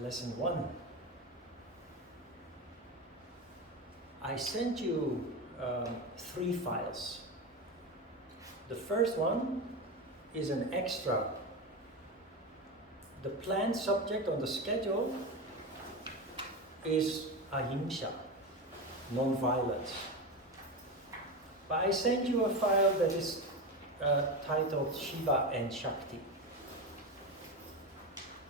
Lesson 1. I sent you 3 files. The first one is an extra. The planned subject on the schedule is Ahimsa, non-violence. But I sent you a file that is titled Shiva and Shakti.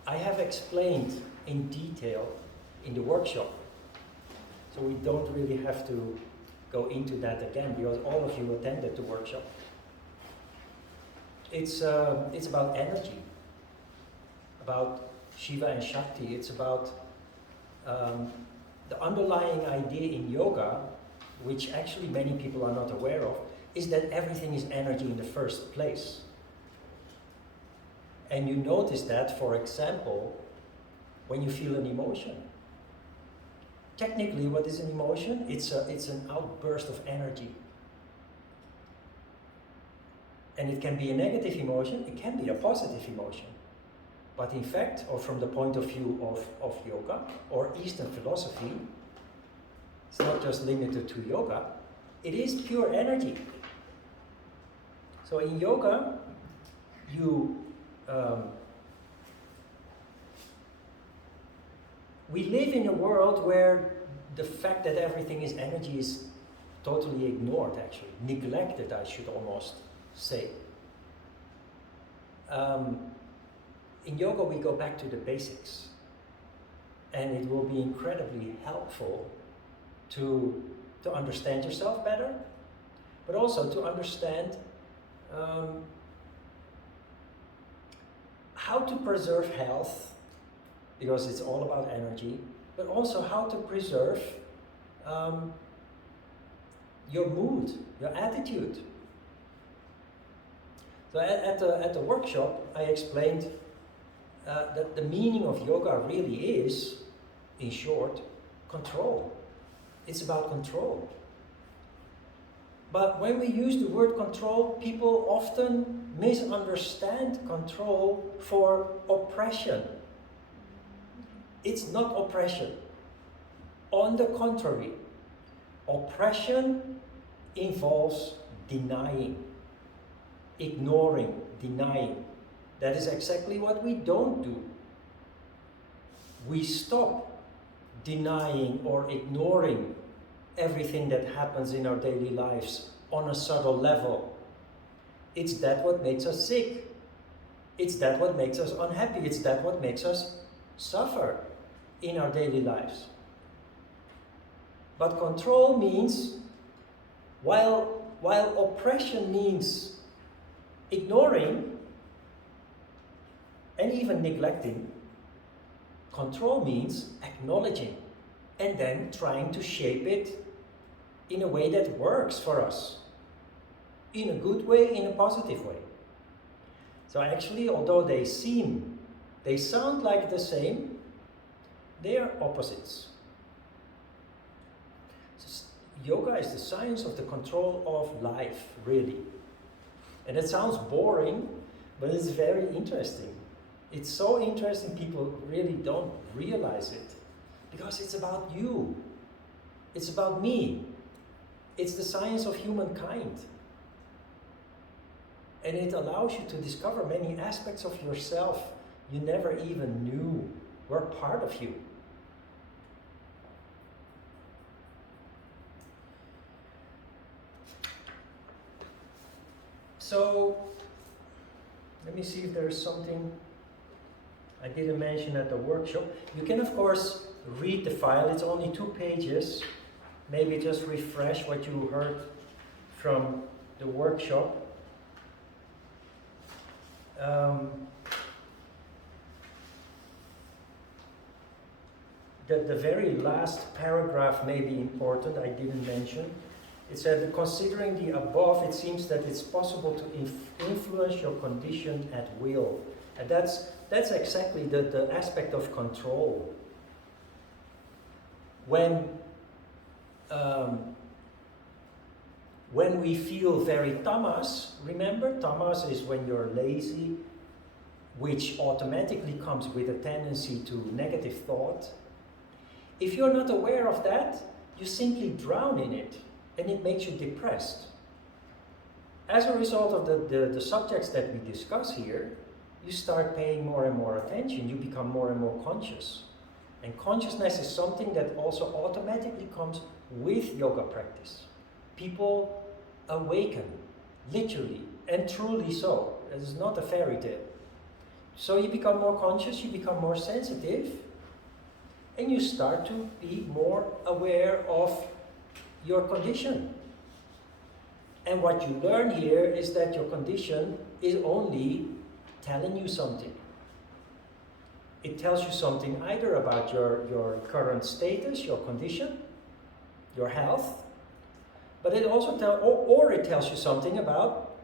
I have explained in detail in the workshop, so we don't really have to go into that again because all of you attended the workshop. It's about energy, about Shiva and Shakti. It's about the underlying idea in yoga, which actually many people are not aware of, is that everything is energy in the first place. And you notice that, for example, when you feel an emotion. Technically, what is an emotion? It's an outburst of energy. And it can be a negative emotion, it can be a positive emotion. But in fact, or from the point of view of yoga or Eastern philosophy, it's not just limited to yoga, it is pure energy. So in yoga, we live in a world where the fact that everything is energy is totally ignored, actually, neglected, I should almost say. In yoga, we go back to the basics, and it will be incredibly helpful to understand yourself better, but also to understand how to preserve health, because it's all about energy, but also how to preserve your mood, your attitude. So at the workshop, I explained that the meaning of yoga really is, in short, control. It's about control. But when we use the word control, people often misunderstand control for oppression. It's not oppression. On the contrary, oppression involves denying, ignoring, denying. That is exactly what we don't do. We stop denying or ignoring everything that happens in our daily lives on a subtle level. It's that what makes us sick. It's that what makes us unhappy. It's that what makes us suffer in our daily lives. But control means, while oppression means ignoring and even neglecting, control means acknowledging and then trying to shape it in a way that works for us. In a good way, in a positive way. So actually, although they sound like the same, they are opposites. So yoga is the science of the control of life, really. And it sounds boring, but it's very interesting. It's so interesting, people really don't realize it. Because it's about you. It's about me. It's the science of humankind. And it allows you to discover many aspects of yourself you never even knew were part of you. So, let me see if there's something I didn't mention at the workshop. You can, of course, read the file. It's only 2 pages. Maybe just refresh what you heard from the workshop. The very last paragraph may be important, I didn't mention. It said, considering the above, it seems that it's possible to influence your condition at will. And that's exactly the aspect of control. When we feel very tamas, remember, tamas is when you're lazy, which automatically comes with a tendency to negative thought, if you're not aware of that, you simply drown in it, and it makes you depressed. As a result of the subjects that we discuss here, you start paying more and more attention, you become more and more conscious. And consciousness is something that also automatically comes with yoga practice. People awaken, literally, and truly so. It is not a fairy tale. So you become more conscious, you become more sensitive, and you start to be more aware of your condition. And what you learn here is that your condition is only telling you something. It tells you something either about your current status, your condition, your health, but it also it tells you something about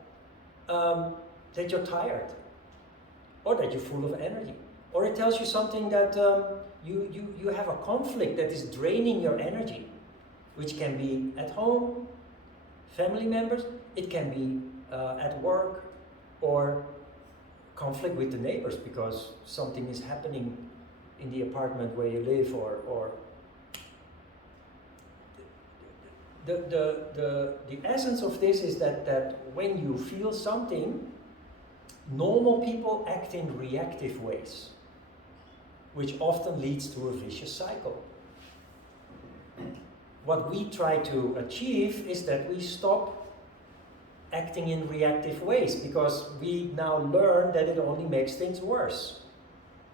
that you're tired, or that you're full of energy, or it tells you something that you have a conflict that is draining your energy, which can be at home, family members, it can be at work, or conflict with the neighbors because something is happening in the apartment where you live, or the essence of this is that when you feel something, normal people act in reactive ways, which often leads to a vicious cycle. What we try to achieve is that we stop acting in reactive ways, because we now learn that it only makes things worse.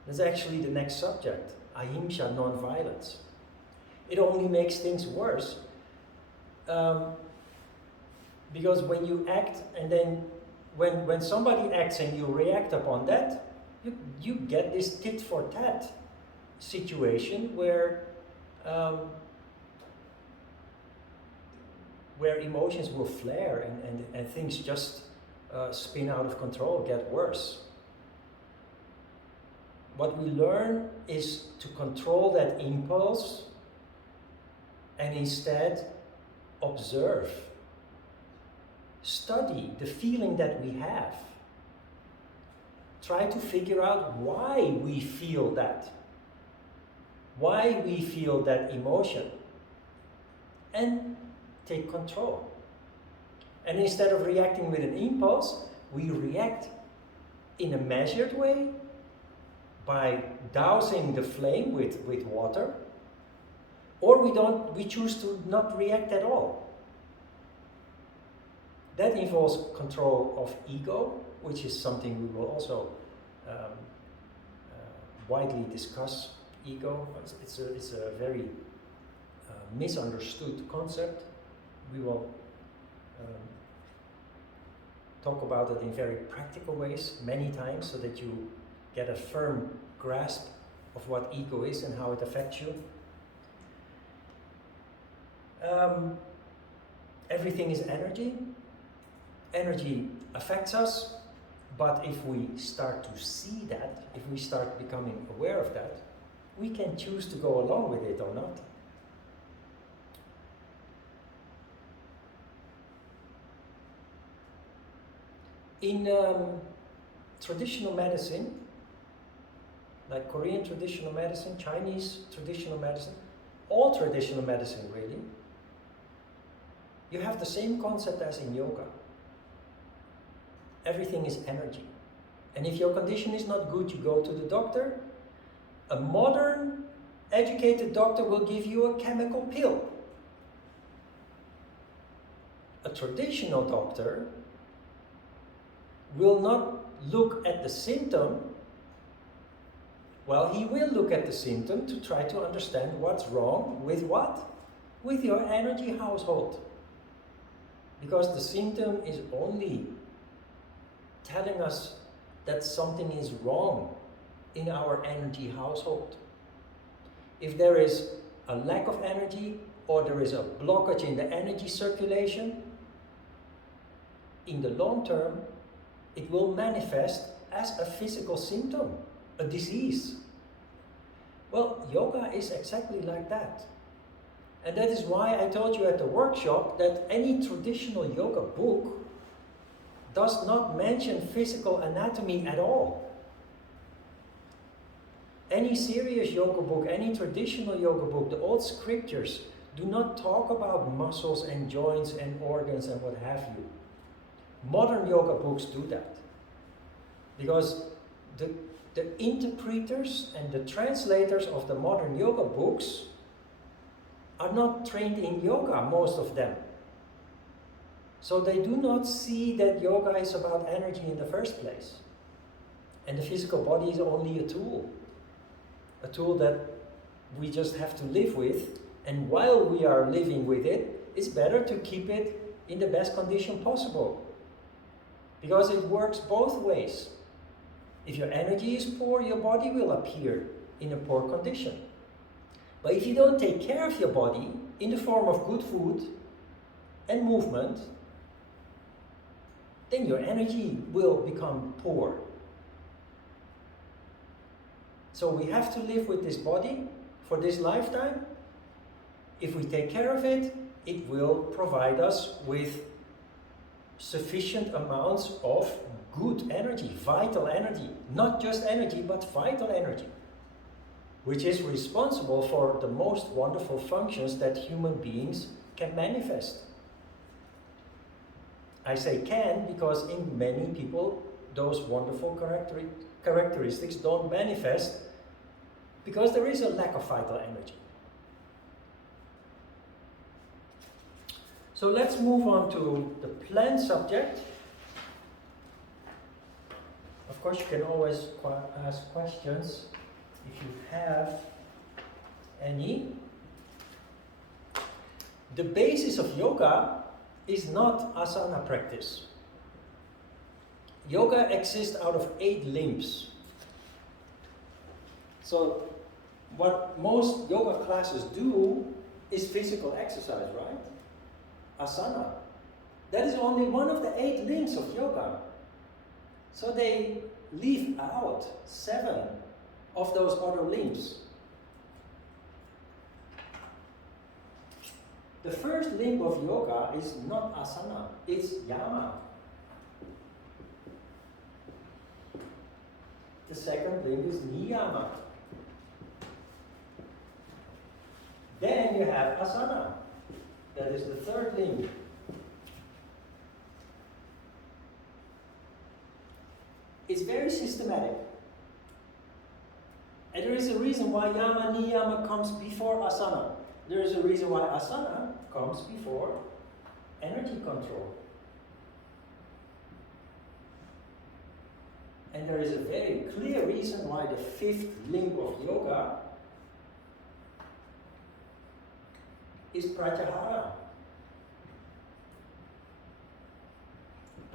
That's actually the next subject, Ahimsa, non-violence. It only makes things worse, because when you act, and then when somebody acts and you react upon that, you get this tit for tat situation where emotions will flare and things just spin out of control, get worse. What we learn is to control that impulse and instead observe, study the feeling that we have. Try to figure out why we feel that. Why we feel that emotion. And take control. And instead of reacting with an impulse, we react in a measured way by dousing the flame with water, or we choose to not react at all. That involves control of ego, which is something we will also widely discuss. Ego, it's a very misunderstood concept. We will talk about it in very practical ways many times, so that you get a firm grasp of what ego is and how it affects you. Everything is energy. Energy affects us, but if we start to see that, if we start becoming aware of that, we can choose to go along with it or not. In traditional medicine, like Korean traditional medicine, Chinese traditional medicine, all traditional medicine really, you have the same concept as in yoga. Everything is energy. And if your condition is not good, you go to the doctor. A modern, educated doctor will give you a chemical pill. A traditional doctor will not look at the symptom. Well, he will look at the symptom to try to understand what's wrong with what? With your energy household. Because the symptom is only telling us that something is wrong in our energy household. If there is a lack of energy, or there is a blockage in the energy circulation, in the long term, it will manifest as a physical symptom, a disease. Well, yoga is exactly like that. And that is why I told you at the workshop that any traditional yoga book does not mention physical anatomy at all. Any serious yoga book, any traditional yoga book, the old scriptures do not talk about muscles and joints and organs and what have you. Modern yoga books do that. Because the interpreters and the translators of the modern yoga books are not trained in yoga, most of them. So they do not see that yoga is about energy in the first place. And the physical body is only a tool that we just have to live with. And while we are living with it, it's better to keep it in the best condition possible. Because it works both ways. If your energy is poor, your body will appear in a poor condition. But if you don't take care of your body in the form of good food and movement, then your energy will become poor. So we have to live with this body for this lifetime. If we take care of it, it will provide us with sufficient amounts of good energy, vital energy. Not just energy, but vital energy, which is responsible for the most wonderful functions that human beings can manifest. I say can because in many people those wonderful characteristics don't manifest because there is a lack of vital energy. So let's move on to the planned subject. Of course, you can always ask questions if you have any. The basis of yoga is not asana practice. Yoga exists out of 8 limbs. So what most yoga classes do is physical exercise, right? Asana. That is only one of the 8 limbs of yoga. So they leave out 7 of those other limbs. The first limb of yoga is not asana, it's yama. The second limb is niyama. Then you have asana. That is the third limb. It's very systematic. And there is a reason why Yamaniyama comes before asana. There is a reason why asana comes before energy control. And there is a very clear reason why the 5th limb of yoga is pratyahara.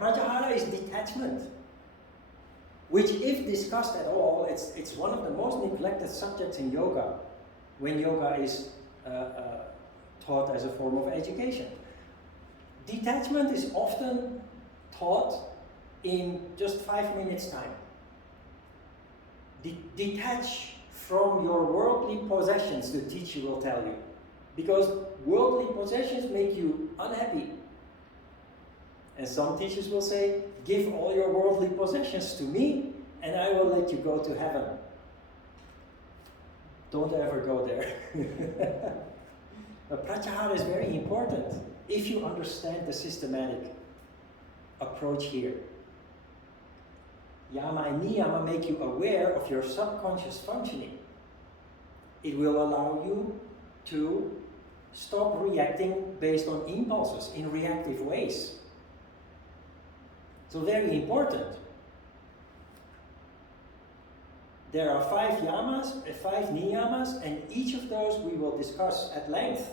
Pratyahara is detachment, which, if discussed at all, it's one of the most neglected subjects in yoga, when yoga is taught as a form of education. Detachment is often taught in just 5 minutes time. Detach from your worldly possessions, the teacher will tell you. Because worldly possessions make you unhappy. And some teachers will say, give all your worldly possessions to me and I will let you go to heaven. Don't ever go there. But pratyahara is very important if you understand the systematic approach here. Yama and niyama make you aware of your subconscious functioning. It will allow you to stop reacting based on impulses in reactive ways. So very important. There are 5 yamas, 5 niyamas, and each of those we will discuss at length.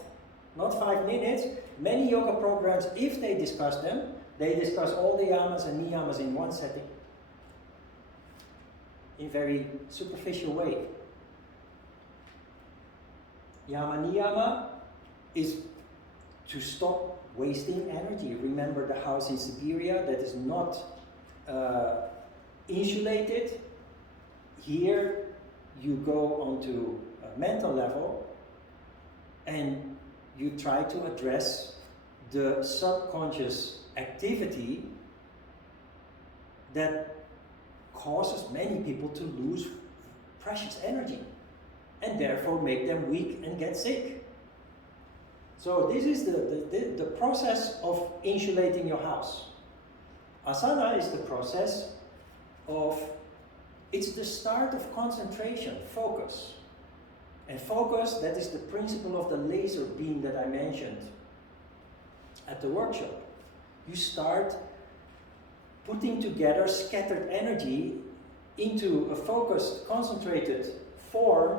Not 5 minutes. Many yoga programs, if they discuss them, they discuss all the yamas and niyamas in one setting. In very superficial way. Yama niyama is to stop wasting energy. Remember the house in Siberia that is not insulated. Here you go onto a mental level and you try to address the subconscious activity that causes many people to lose precious energy and therefore make them weak and get sick. So this is the process of insulating your house. Asana is the process of, it's the start of concentration, focus. And focus, that is the principle of the laser beam that I mentioned at the workshop. You start putting together scattered energy into a focused, concentrated form,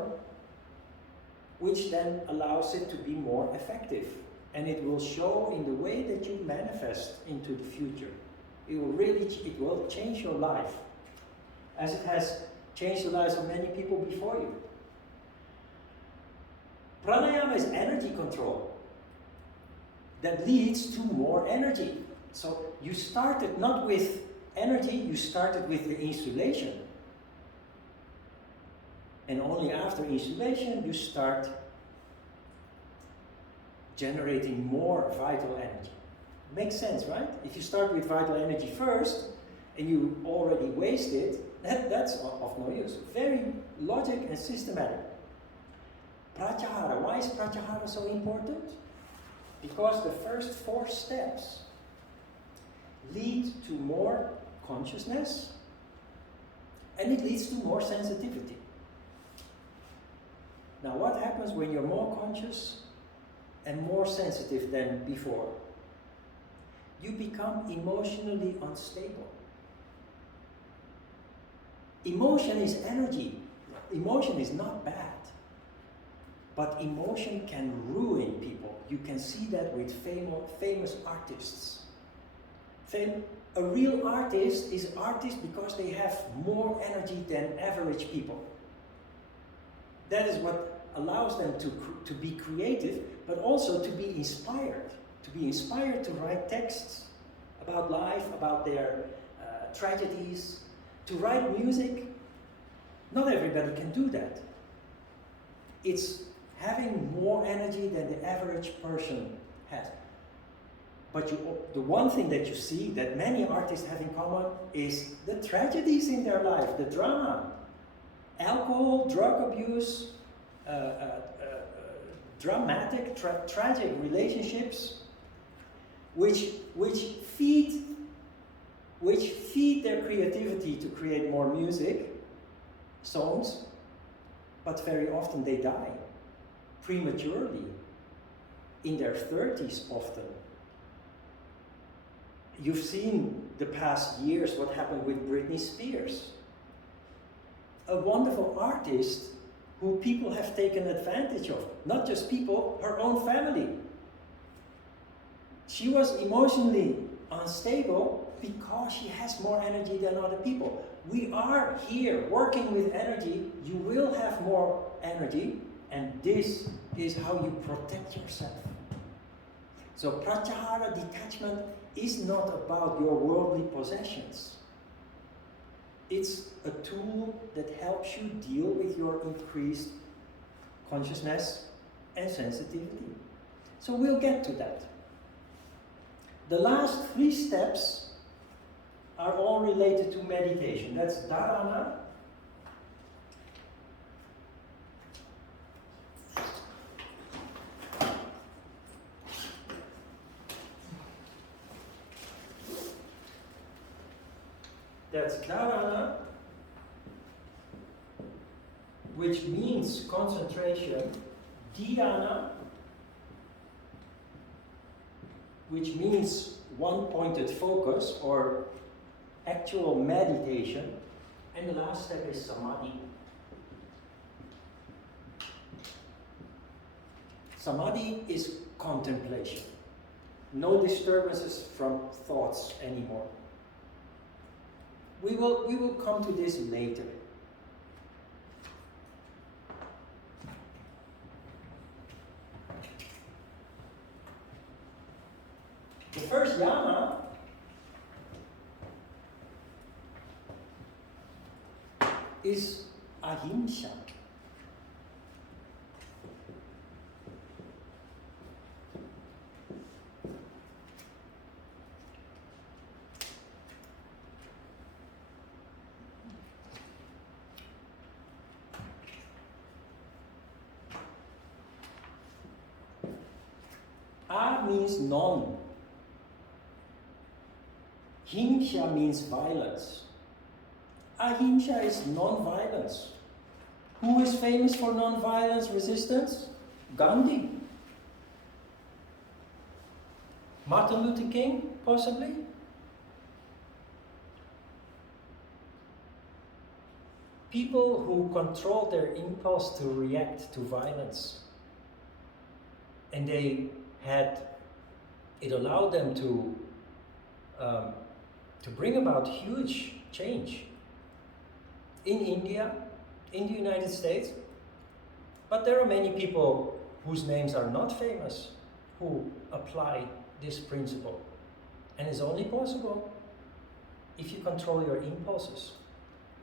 which then allows it to be more effective. And it will show in the way that you manifest into the future. It will change your life, as it has changed the lives of many people before you. Pranayama is energy control that leads to more energy. So you started not with energy, you started with the insulation. And only after insulation you start generating more vital energy. Makes sense, right? If you start with vital energy first and you already waste it, that's of no use. Very logic and systematic. Pratyahara. Why is Pratyahara so important? Because the first 4 steps lead to more consciousness and it leads to more sensitivity. Now, what happens when you're more conscious and more sensitive than before? You become emotionally unstable. Emotion is energy. Emotion is not bad. But emotion can ruin people. You can see that with famous artists. A real artist is an artist because they have more energy than average people. That is what allows them to be creative, but also to be inspired. To be inspired to write texts about life, about their tragedies, to write music. Not everybody can do that. It's having more energy than the average person has. But the one thing that you see that many artists have in common is the tragedies in their life, the drama. Alcohol, drug abuse, dramatic, tragic relationships, which feed their creativity to create more music, songs, but very often they die prematurely, in their 30s often. You've seen the past years what happened with Britney Spears. A wonderful artist who people have taken advantage of. Not just people, her own family. She was emotionally unstable because she has more energy than other people. We are here working with energy. You will have more energy, and this is how you protect yourself. So pratyahara, detachment, is not about your worldly possessions. It's a tool that helps you deal with your increased consciousness and sensitivity. So we'll get to that. The last 3 steps are all related to meditation. That's dharana, which means concentration, dhyana, which means one-pointed focus or actual meditation, and the last step is samadhi. Samadhi is contemplation. No disturbances from thoughts anymore. We will come to this later. The first yama is ahimsa. means non. Himsa means violence. Ahimsa is non-violence. Who is famous for non-violence resistance? Gandhi. Martin Luther King, possibly? People who control their impulse to react to violence. And it allowed them to bring about huge change in India, in the United States. But there are many people whose names are not famous who apply this principle. And it's only possible if you control your impulses.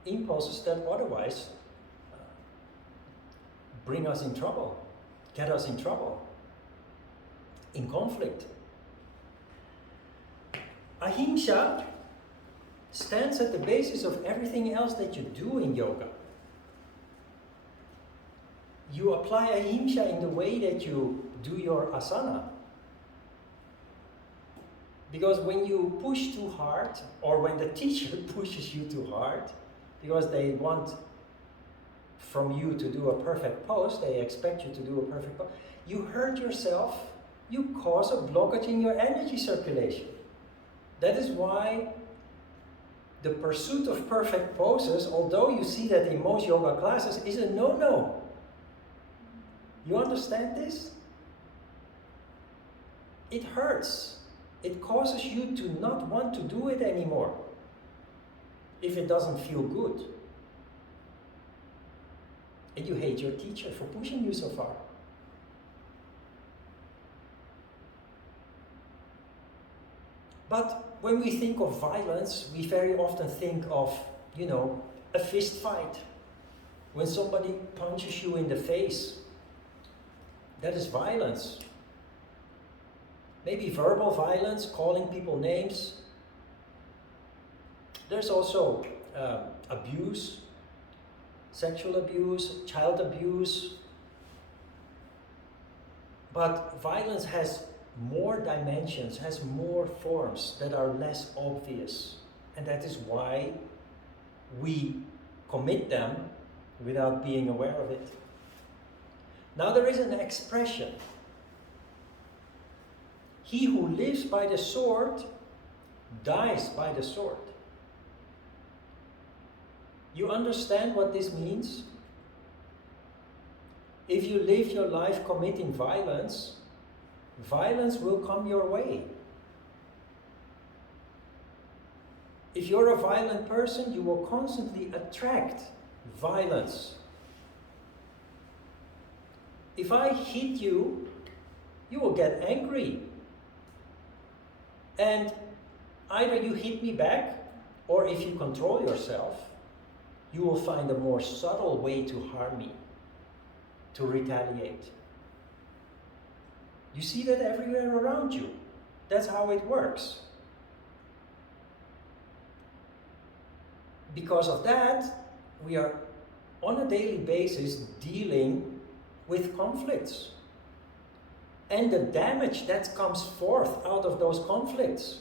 Impulses that otherwise bring us in trouble, get us in trouble, in conflict. Ahimsa stands at the basis of everything else that you do in yoga. You apply ahimsa in the way that you do your asana. Because when you push too hard, or when the teacher pushes you too hard, because they want from you to do a perfect pose, they expect you to do a perfect pose, you hurt yourself, you cause a blockage in your energy circulation. That is why the pursuit of perfect poses, although you see that in most yoga classes, is a no-no. You understand this? It hurts. It causes you to not want to do it anymore if it doesn't feel good. And you hate your teacher for pushing you so far. But when we think of violence, we very often think of, a fist fight. When somebody punches you in the face, that is violence. Maybe verbal violence, calling people names. There's also abuse, sexual abuse, child abuse. But violence has more dimensions, has more forms that are less obvious. And that is why we commit them without being aware of it. Now there is an expression. He who lives by the sword dies by the sword. You understand what this means? If you live your life committing violence, violence will come your way. If you're a violent person, you will constantly attract violence. If I hit you, you will get angry. And either you hit me back, or if you control yourself, you will find a more subtle way to harm me, to retaliate. You see that everywhere around you. That's how it works. Because of that, we are on a daily basis dealing with conflicts. And the damage that comes forth out of those conflicts.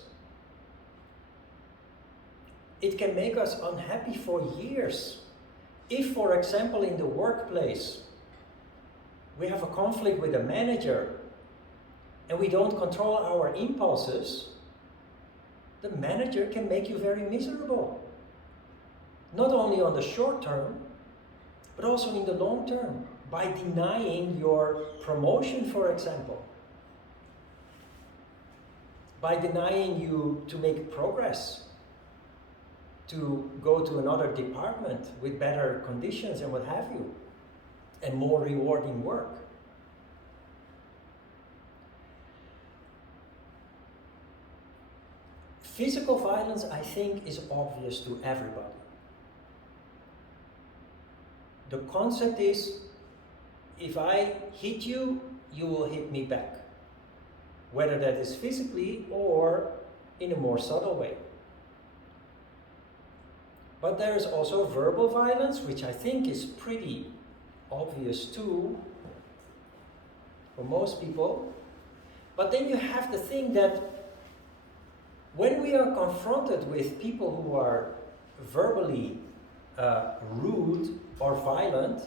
It can make us unhappy for years. If, for example, in the workplace, we have a conflict with a manager and we don't control our impulses, the manager can make you very miserable. Not only on the short term, but also in the long term, by denying your promotion, for example. By denying you to make progress, to go to another department with better conditions and what have you, and more rewarding work. Physical violence, I think, is obvious to everybody. The concept is, if I hit you, you will hit me back. Whether that is physically or in a more subtle way. But there is also verbal violence, which I think is pretty obvious too, for most people. But then you have to think that when we are confronted with people who are verbally rude or violent,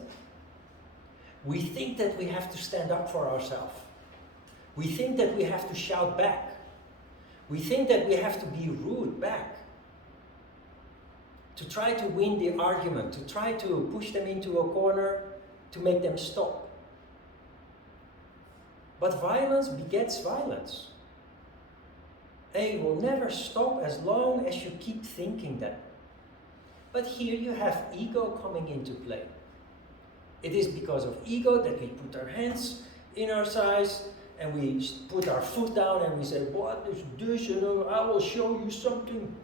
we think that we have to stand up for ourselves. We think that we have to shout back. We think that we have to be rude back. To try to win the argument, to try to push them into a corner, to make them stop. But violence begets violence. And it will never stop as long as you keep thinking that. But here you have ego coming into play. It is because of ego that we put our hands in our sides and we put our foot down and we say, what is this? You know, I will show you something.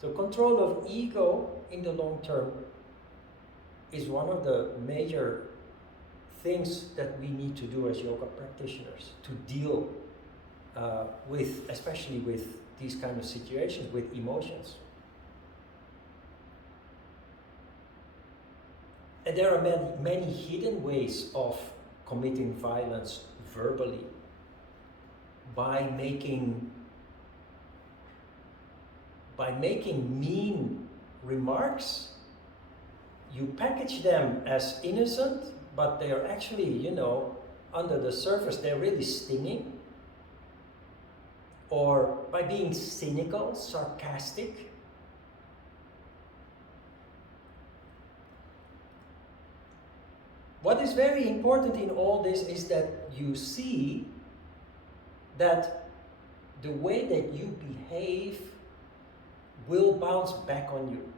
So control of ego in the long term is one of the major things that we need to do as yoga practitioners to deal with, especially with these kind of situations, with emotions. And there are many hidden ways of committing violence verbally by making mean remarks. You package them as innocent, but they are actually, under the surface, they're really stinging. Or by being cynical, sarcastic. What is very important in all this is that you see that the way that you behave will bounce back on you.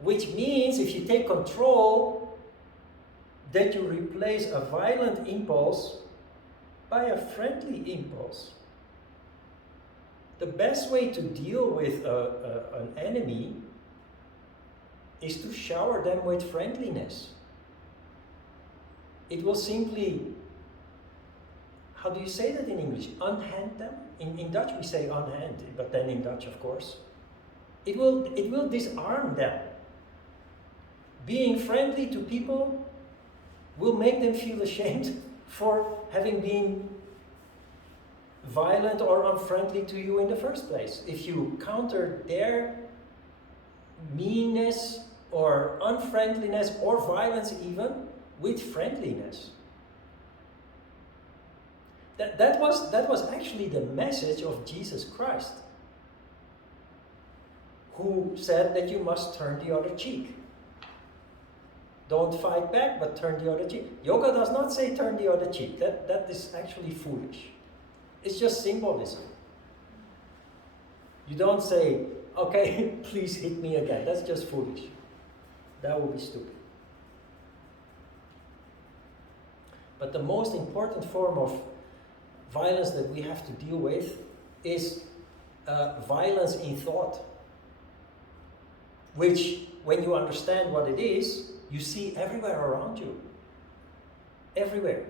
Which means if you take control, that you replace a violent impulse by a friendly impulse. The best way to deal with an enemy is to shower them with friendliness. It will simply, how do you say that in English? Unhand them? In Dutch we say unhand, but then in Dutch, of course. It will disarm them. Being friendly to people will make them feel ashamed for having been violent or unfriendly to you in the first place. If you counter their meanness or unfriendliness or violence even with friendliness. That was actually the message of Jesus Christ, who said that you must turn the other cheek. Don't fight back, but turn the other cheek. Yoga does not say turn the other cheek. That is actually foolish. It's just symbolism. You don't say, okay, please hit me again. That's just foolish. That would be stupid. But the most important form of violence that we have to deal with is violence in thought. Which, when you understand what it is, you see everywhere around you. Everywhere.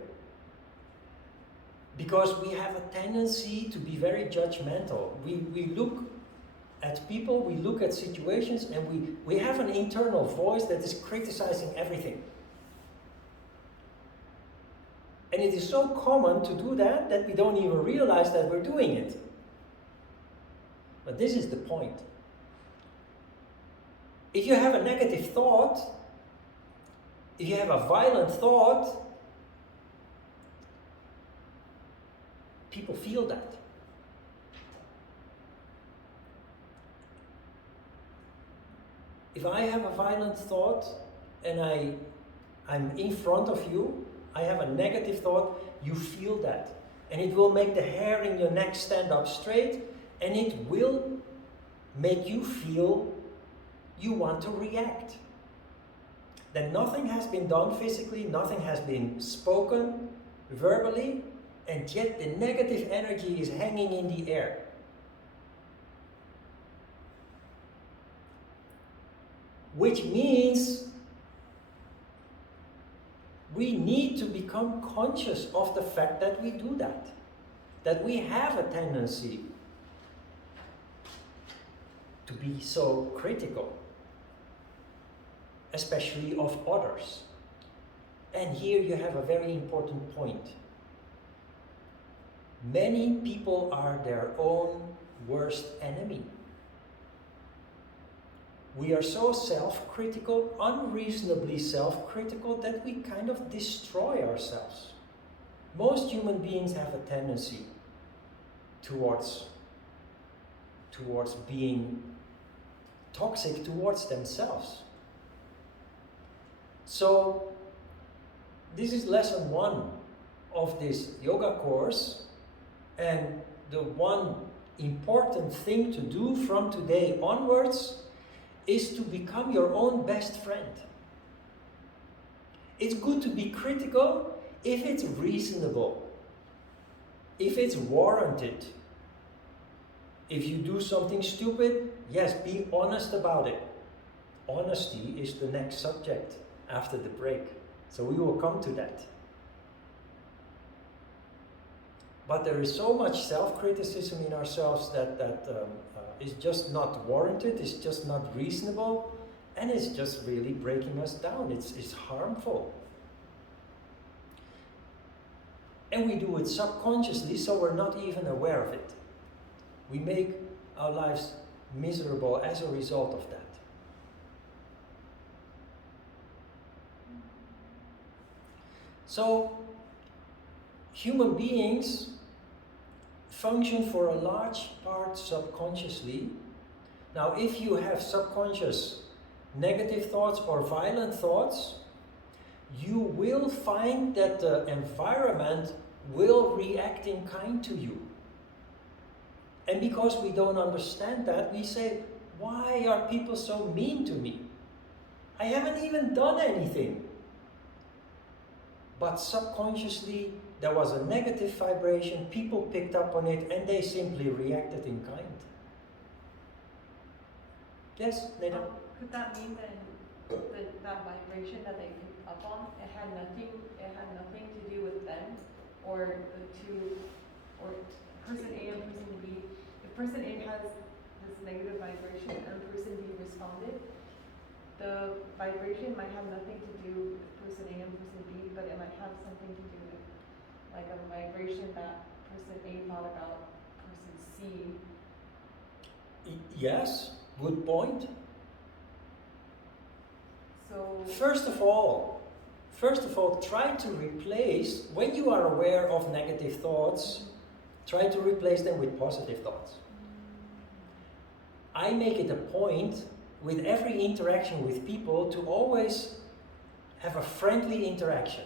Because we have a tendency to be very judgmental. We look at people, we look at situations, and we have an internal voice that is criticizing everything. And it is so common to do that we don't even realize that we're doing it. But this is the point. If you have a negative thought, if you have a violent thought, people feel that. If I have a violent thought and I'm in front of you, I have a negative thought, you feel that. And it will make the hair in your neck stand up straight, and it will make you feel you want to react. That nothing has been done physically, nothing has been spoken verbally, and yet the negative energy is hanging in the air. Which means we need to become conscious of the fact that we do that. That we have a tendency to be so critical, especially of others. And here you have a very important point. Many people are their own worst enemy. We are so self-critical, unreasonably self-critical, that we kind of destroy ourselves. Most human beings have a tendency towards being toxic towards themselves. So, this is lesson 1 of this yoga course, and the one important thing to do from today onwards is to become your own best friend. It's good to be critical if it's reasonable, if it's warranted. If you do something stupid, yes, be honest about it. Honesty is the next subject after the break, so we will come to that. But there is so much self-criticism in ourselves that is just not warranted, it's just not reasonable, and it's just really breaking us down. It's harmful. And we do it subconsciously, so we're not even aware of it. We make our lives miserable as a result of that. So, human beings function for a large part subconsciously. Now, if you have subconscious negative thoughts or violent thoughts, you will find that the environment will react in kind to you. And because we don't understand that, we say, why are people so mean to me? I haven't even done anything. But subconsciously, there was a negative vibration, people picked up on it, and they simply reacted in kind. Yes, Neda? Could that mean then that vibration that they picked up on, it had nothing to do with them, or person A and person B? If person A has this negative vibration and person B responded, the vibration might have nothing to do with person A and person B, but it might have something to do with like a vibration that person A thought about person C. Yes, good point. So First of all, try to replace, when you are aware of negative thoughts, try to replace them with positive thoughts. I make it a point with every interaction with people to always have a friendly interaction.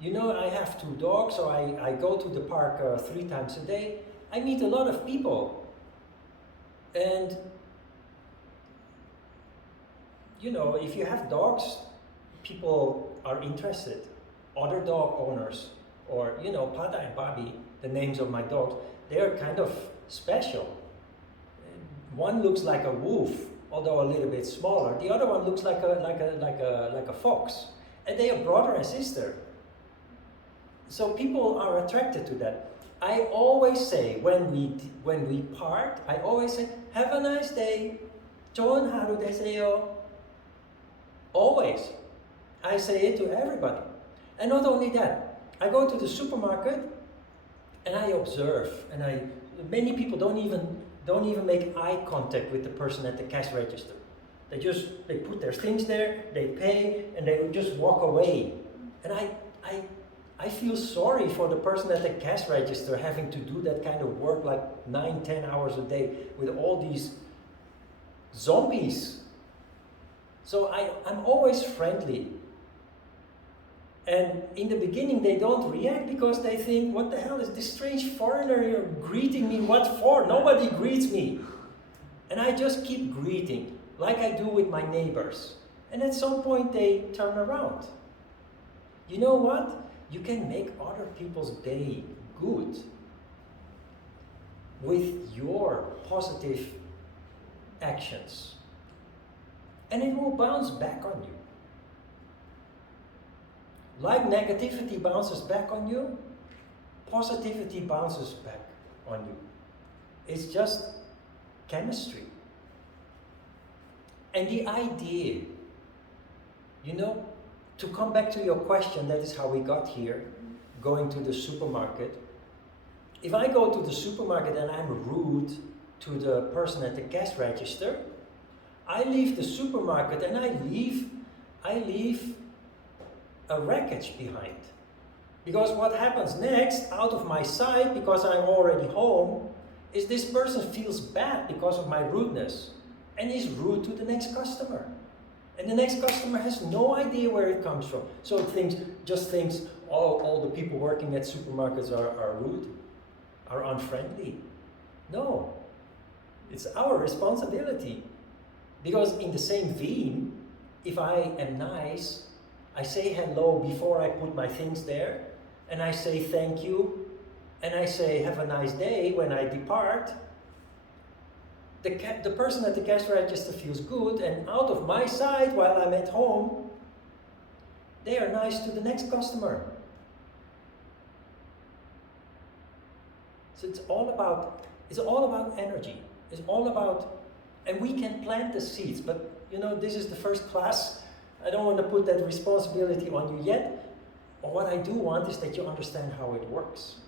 You know, I have 2 dogs, so I go to the park 3 times a day. I meet a lot of people. And, you know, if you have dogs, people are interested. Other dog owners, or, you know, Pada and Babi, the names of my dogs, they are kind of special. One looks like a wolf, although a little bit smaller. The other one looks like a fox, and they are brother and sister. So people are attracted to that. I always say when we part, I always say, "Have a nice day. 좋은 하루 되세요." Always, I say it to everybody, and not only that. I go to the supermarket, and I observe, and many people don't even make eye contact with the person at the cash register. They put their things there, they pay, and they just walk away. And I feel sorry for the person at the cash register having to do that kind of work, like 9-10 hours a day with all these zombies. So I'm always friendly. And in the beginning they don't react because they think, what the hell is this strange foreigner here greeting me? What for? Nobody greets me. And I just keep greeting, like I do with my neighbors. And at some point they turn around. You know what? You can make other people's day good with your positive actions. And it will bounce back on you. Like negativity bounces back on you, positivity bounces back on you. It's just chemistry. And the idea, you know, to come back to your question, that is how we got here, going to the supermarket. If I go to the supermarket and I'm rude to the person at the cash register, I leave the supermarket and I leave a wreckage behind. Because what happens next, out of my sight, because I'm already home, is this person feels bad because of my rudeness and is rude to the next customer. And the next customer has no idea where it comes from. So it just thinks, oh, all the people working at supermarkets are rude, are unfriendly. No, it's our responsibility. Because in the same vein, if I am nice, I say hello before I put my things there, and I say thank you, and I say have a nice day when I depart. The person at the cash register feels good, and out of my sight while I'm at home, they are nice to the next customer. So it's all about energy. It's all about, and we can plant the seeds, but this is the first class. I don't want to put that responsibility on you yet. But what I do want is that you understand how it works.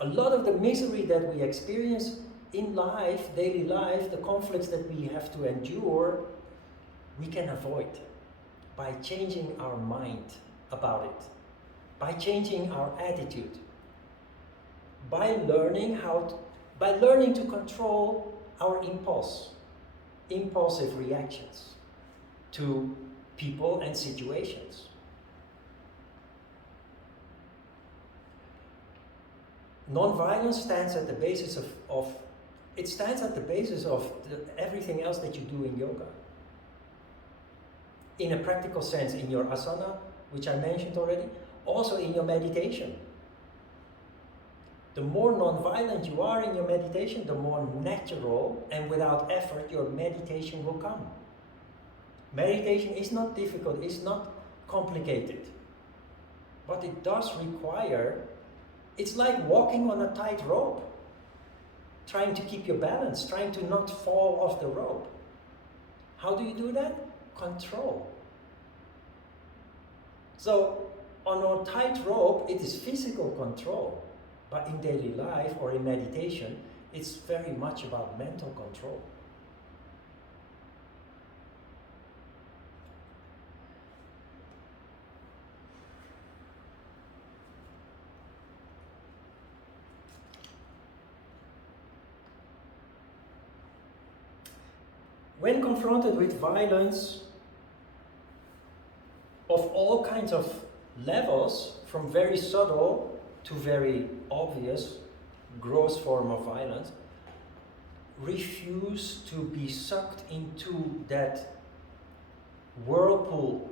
A lot of the misery that we experience in life, daily life, the conflicts that we have to endure, we can avoid by changing our mind about it, by changing our attitude, by learning to control our impulsive reactions to people and situations. Non-violence stands at the basis of everything else that you do in yoga. In a practical sense, in your asana, which I mentioned already, also in your meditation. The more non-violent you are in your meditation, the more natural and without effort your meditation will come. Meditation is not difficult, it's not complicated. But it does require, it's like walking on a tight rope, trying to keep your balance, trying to not fall off the rope. How do you do that? Control. So on a tight rope, it is physical control. But in daily life or in meditation, it's very much about mental control. When confronted with violence of all kinds of levels, from very subtle to very obvious, gross form of violence, refuse to be sucked into that whirlpool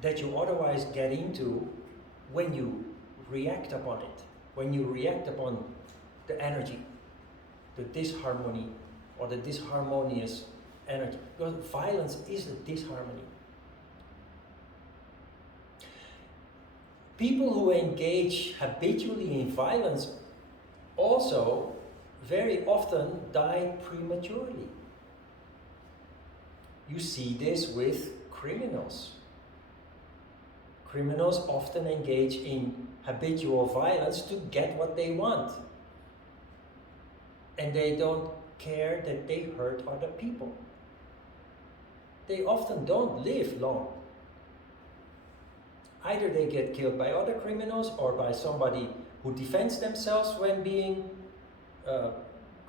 that you otherwise get into when you react upon it, when you react upon the energy, the disharmony or the disharmonious energy. Because violence is a disharmony. People who engage habitually in violence also very often die prematurely. You see this with criminals. Criminals often engage in habitual violence to get what they want. And they don't care that they hurt other people. They often don't live long. Either they get killed by other criminals or by somebody who defends themselves when being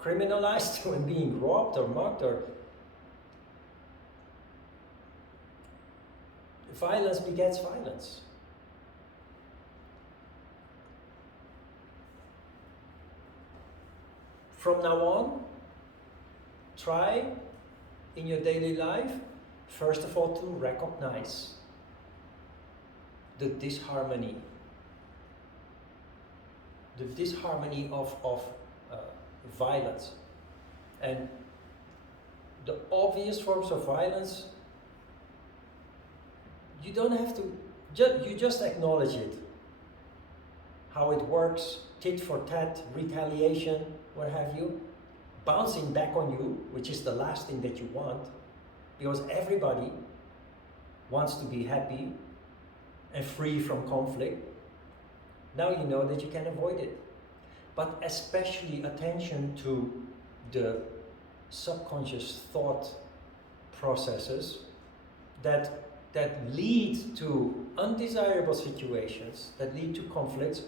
criminalized, when being robbed or mugged, or violence begets violence. From now on, try in your daily life, first of all, to recognize the disharmony of violence. And the obvious forms of violence, you don't have to, you just acknowledge it. How it works, tit for tat, retaliation, what have you, bouncing back on you, which is the last thing that you want, because everybody wants to be happy and free from conflict, now you know that you can avoid it. But especially attention to the subconscious thought processes that lead to undesirable situations, that lead to conflicts,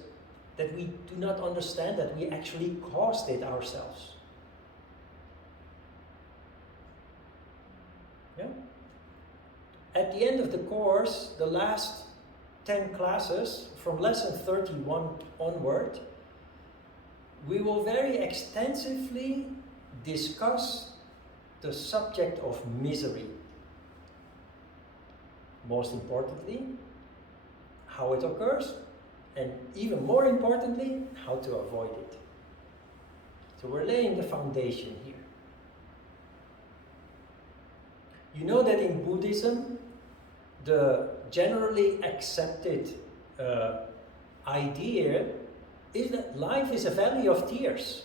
that we do not understand that we actually caused it ourselves. Yeah? At the end of the course, the last 10 classes, from lesson 31 onward, we will very extensively discuss the subject of misery. Most importantly, how it occurs, and even more importantly, how to avoid it. So we're laying the foundation here. You know that in Buddhism, the generally accepted idea is that life is a valley of tears.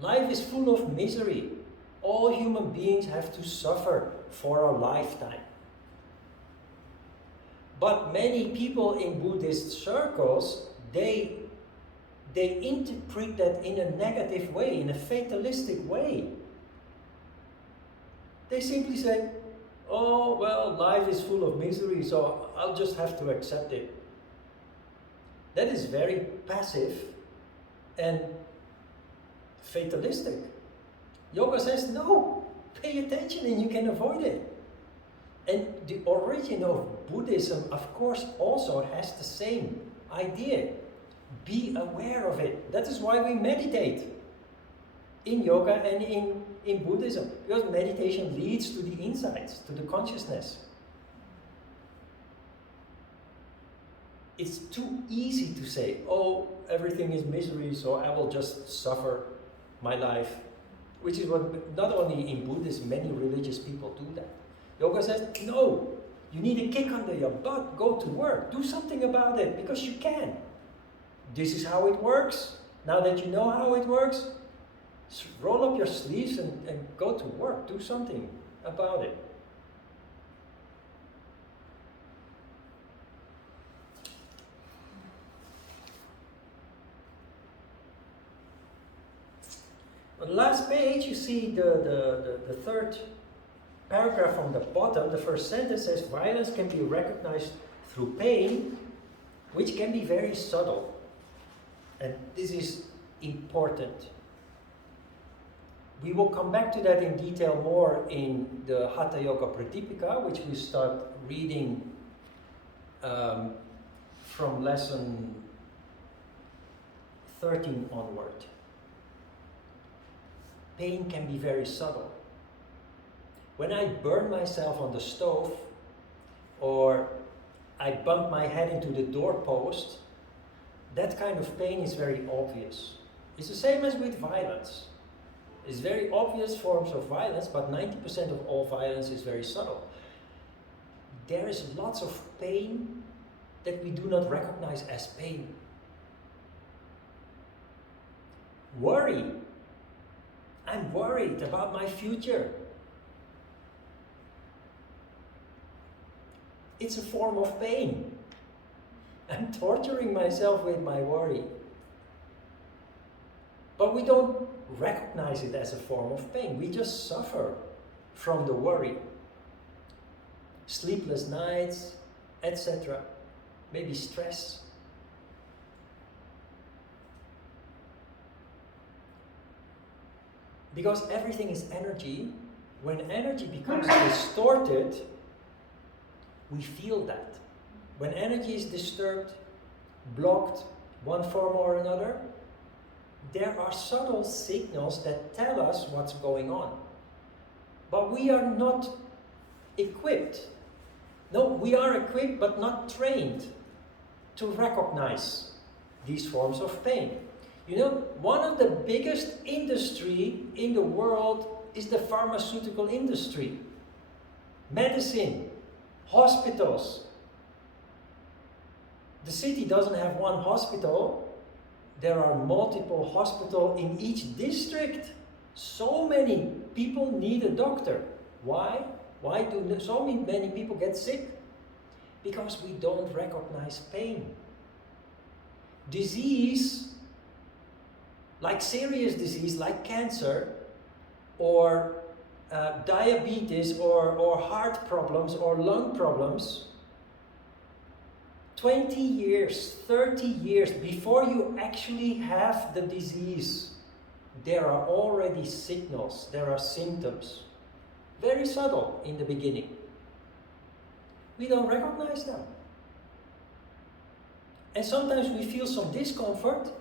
Life is full of misery. All human beings have to suffer for a lifetime. But many people in Buddhist circles, they interpret that in a negative way, in a fatalistic way. They simply say, oh, well, life is full of misery, so I'll just have to accept it. That is very passive and fatalistic. Yoga says, no, pay attention and you can avoid it. And the origin of Buddhism, of course, also has the same idea. Be aware of it. That is why we meditate in yoga and in Buddhism. Because meditation leads to the insights, to the consciousness. It's too easy to say, oh, everything is misery, so I will just suffer my life. Which is what, not only in Buddhism, many religious people do that. Yoga says, no, you need a kick under your butt, go to work, do something about it, because you can. This is how it works. Now that you know how it works, roll up your sleeves and go to work, do something about it. On the last page, you see the third paragraph from the bottom. The first sentence says, violence can be recognized through pain, which can be very subtle. And this is important. We will come back to that in detail more in the Hatha Yoga Pratipika, which we start reading from lesson 13 onward. Pain can be very subtle. When I burn myself on the stove, or I bump my head into the doorpost, that kind of pain is very obvious. It's the same as with violence. It's very obvious forms of violence, but 90% of all violence is very subtle. There is lots of pain that we do not recognize as pain. Worry. I'm worried about my future. It's a form of pain. I'm torturing myself with my worry. But we don't recognize it as a form of pain. We just suffer from the worry. Sleepless nights, etc. Maybe stress. Because everything is energy. When energy becomes distorted, we feel that. When energy is disturbed, blocked, one form or another, there are subtle signals that tell us what's going on. But we are not equipped. No, we are equipped but not trained to recognize these forms of pain. You know, one of the biggest industry in the world is the pharmaceutical industry. Medicine, hospitals. The city doesn't have one hospital. There are multiple hospitals in each district. So many people need a doctor. Why? Why do so many people get sick? Because we don't recognize pain. Disease, like serious disease, like cancer, or diabetes, or heart problems, or lung problems, 20 years, 30 years before you actually have the disease, there are already signals, there are symptoms. Very subtle in the beginning. We don't recognize them. And sometimes we feel some discomfort,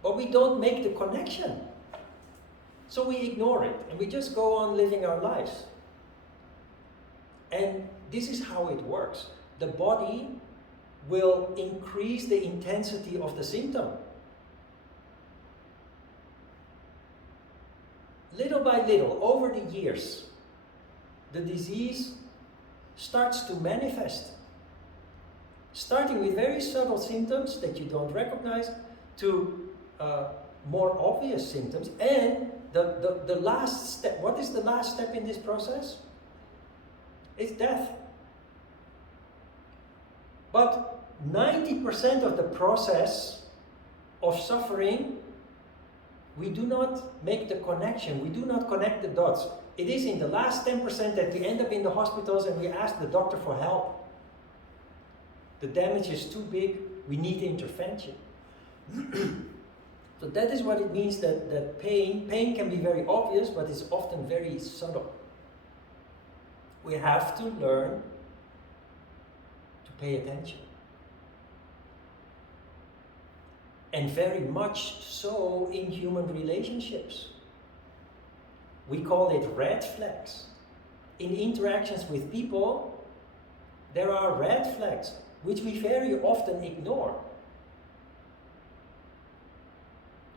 but we don't make the connection. So we ignore it, and we just go on living our lives. And this is how it works. The body will increase the intensity of the symptom. Little by little, over the years, the disease starts to manifest. Starting with very subtle symptoms that you don't recognize, to more obvious symptoms. And the last step, what is the last step in this process? It's death. But 90% of the process of suffering, we do not make the connection, we do not connect the dots. It is in the last 10% that we end up in the hospitals and we ask the doctor for help. The damage is too big, we need intervention. So that is what it means that pain can be very obvious, but it's often very subtle. We have to learn to pay attention. And very much so in human relationships. We call it red flags. In interactions with people, there are red flags, which we very often ignore.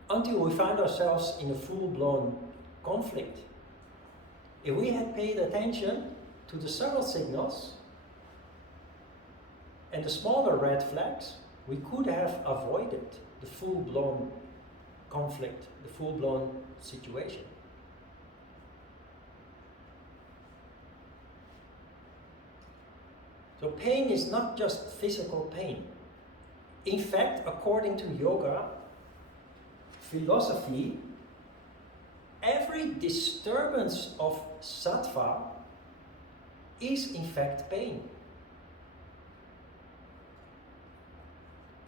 Until we find ourselves in a full-blown conflict. If we had paid attention to the subtle signals and the smaller red flags, we could have avoided the full-blown conflict, the full-blown situation. So pain is not just physical pain. In fact, according to yoga philosophy, every disturbance of sattva is in fact pain.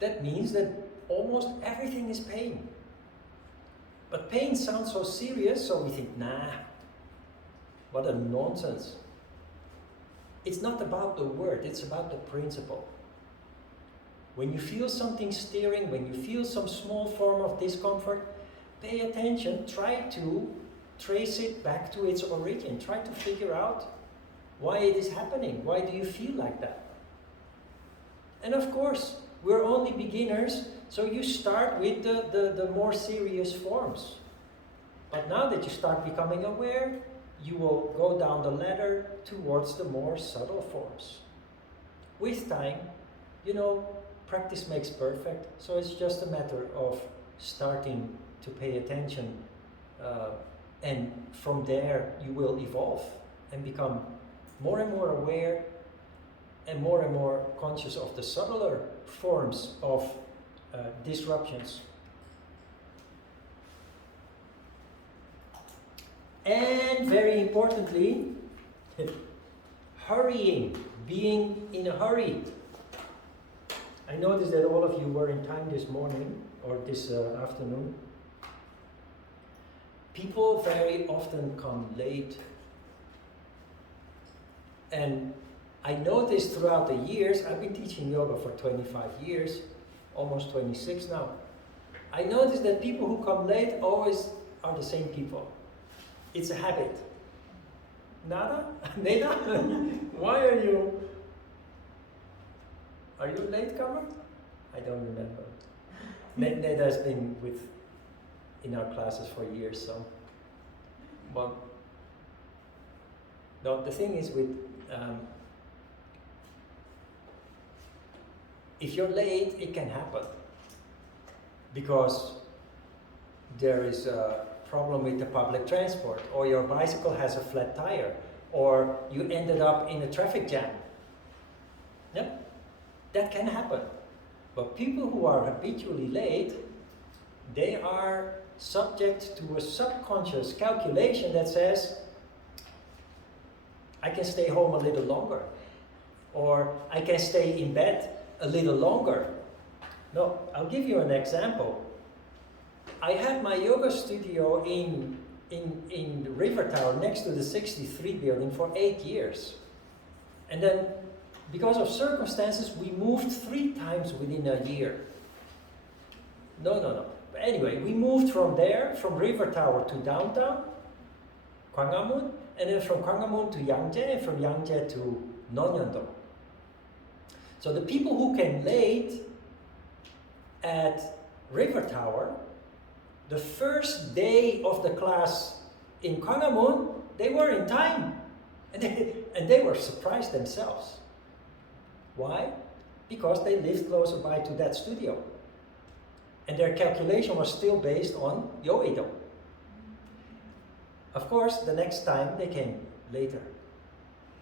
That means that almost everything is pain. But pain sounds so serious, so we think, nah, what a nonsense. It's not about the word, it's about the principle. When you feel something stirring, when you feel some small form of discomfort, pay attention, try to trace it back to its origin, try to figure out why it is happening, why do you feel like that? And of course, we're only beginners, so you start with the more serious forms. But now that you start becoming aware, you will go down the ladder towards the more subtle forms. With time, practice makes perfect, so it's just a matter of starting to pay attention, and from there you will evolve and become more and more aware and more conscious of the subtler forms of disruptions. And very importantly, hurrying, being in a hurry. I noticed that all of you were in time this morning or this afternoon. People very often come late. And I noticed throughout the years, I've been teaching yoga for 25 years, almost 26 now. I noticed that people who come late always are the same people. It's a habit. Nada? Neda? Why are you a latecomer? I don't remember. Neda has been in our classes for years, so. Well, no, the thing is with, if you're late, it can happen. Because there is a problem with the public transport, or your bicycle has a flat tire, or you ended up in a traffic jam. Yeah, that can happen. But people who are habitually late, they are subject to a subconscious calculation that says, I can stay home a little longer, or I can stay in bed a little longer. No, I'll give you an example. I had my yoga studio in the River Tower next to the 63 building for 8 years. And then, because of circumstances, we moved 3 times within a year. No. But anyway, we moved from there, from River Tower to downtown, Gwanghwamun, and then from Gwanghwamun to Yangjae, and from Yangjae to Nonyeon-do. So the people who came late at River Tower, the first day of the class in Gwanghwamun, they were in time. And they were surprised themselves. Why? Because they lived closer by to that studio. And their calculation was still based on Yoedo. Of course, the next time they came later.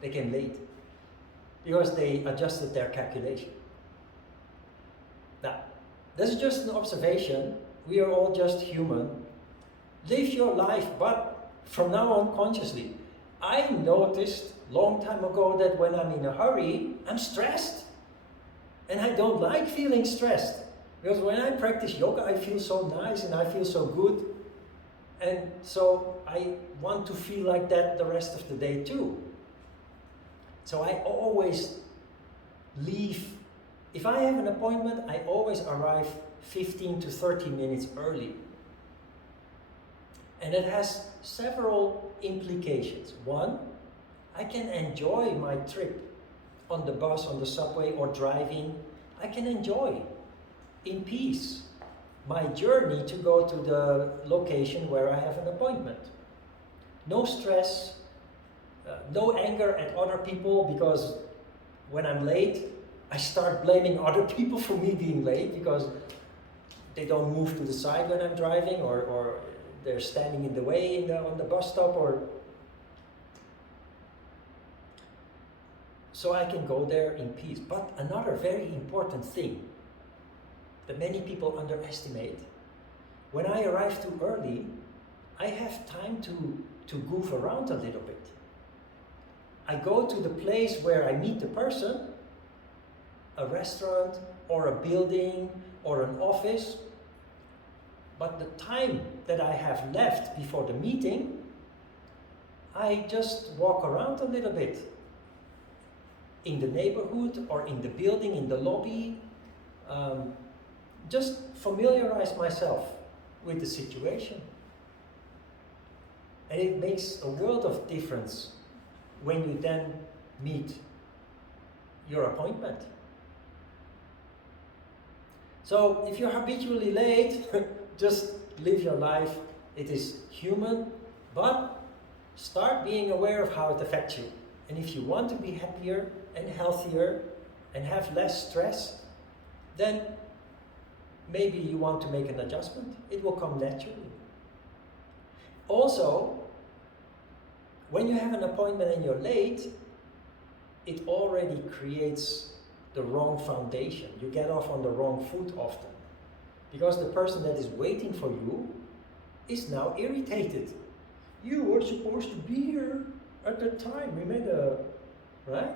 They came late. Because they adjusted their calculation. Now, this is just an observation. We are all just human. Live your life, but from now on consciously. I noticed long time ago that when I'm in a hurry, I'm stressed. And I don't like feeling stressed. Because when I practice yoga, I feel so nice and I feel so good. And so I want to feel like that the rest of the day too. So I always leave. If I have an appointment, I always arrive 15 to 30 minutes early. And it has several implications. One, I can enjoy my trip on the bus, on the subway, or driving. I can enjoy in peace my journey to go to the location where I have an appointment. No stress, no anger at other people, because when I'm late, I start blaming other people for me being late because they don't move to the side when I'm driving, or they're standing in the way on the bus stop, or so I can go there in peace. But another very important thing that many people underestimate, when I arrive too early, I have time to goof around a little bit. I go to the place where I meet the person, a restaurant or a building or an office, but the time that I have left before the meeting, I just walk around a little bit in the neighborhood or in the building, in the lobby, just familiarize myself with the situation. And it makes a world of difference when you then meet your appointment. So if you're habitually late, just live your life. It is human, but start being aware of how it affects you. And if you want to be happier and healthier and have less stress, then maybe you want to make an adjustment. It will come naturally. Also, when you have an appointment and you're late, it already creates the wrong foundation. You get off on the wrong foot often. Because the person that is waiting for you is now irritated. You were supposed to be here at the time. We made a, right?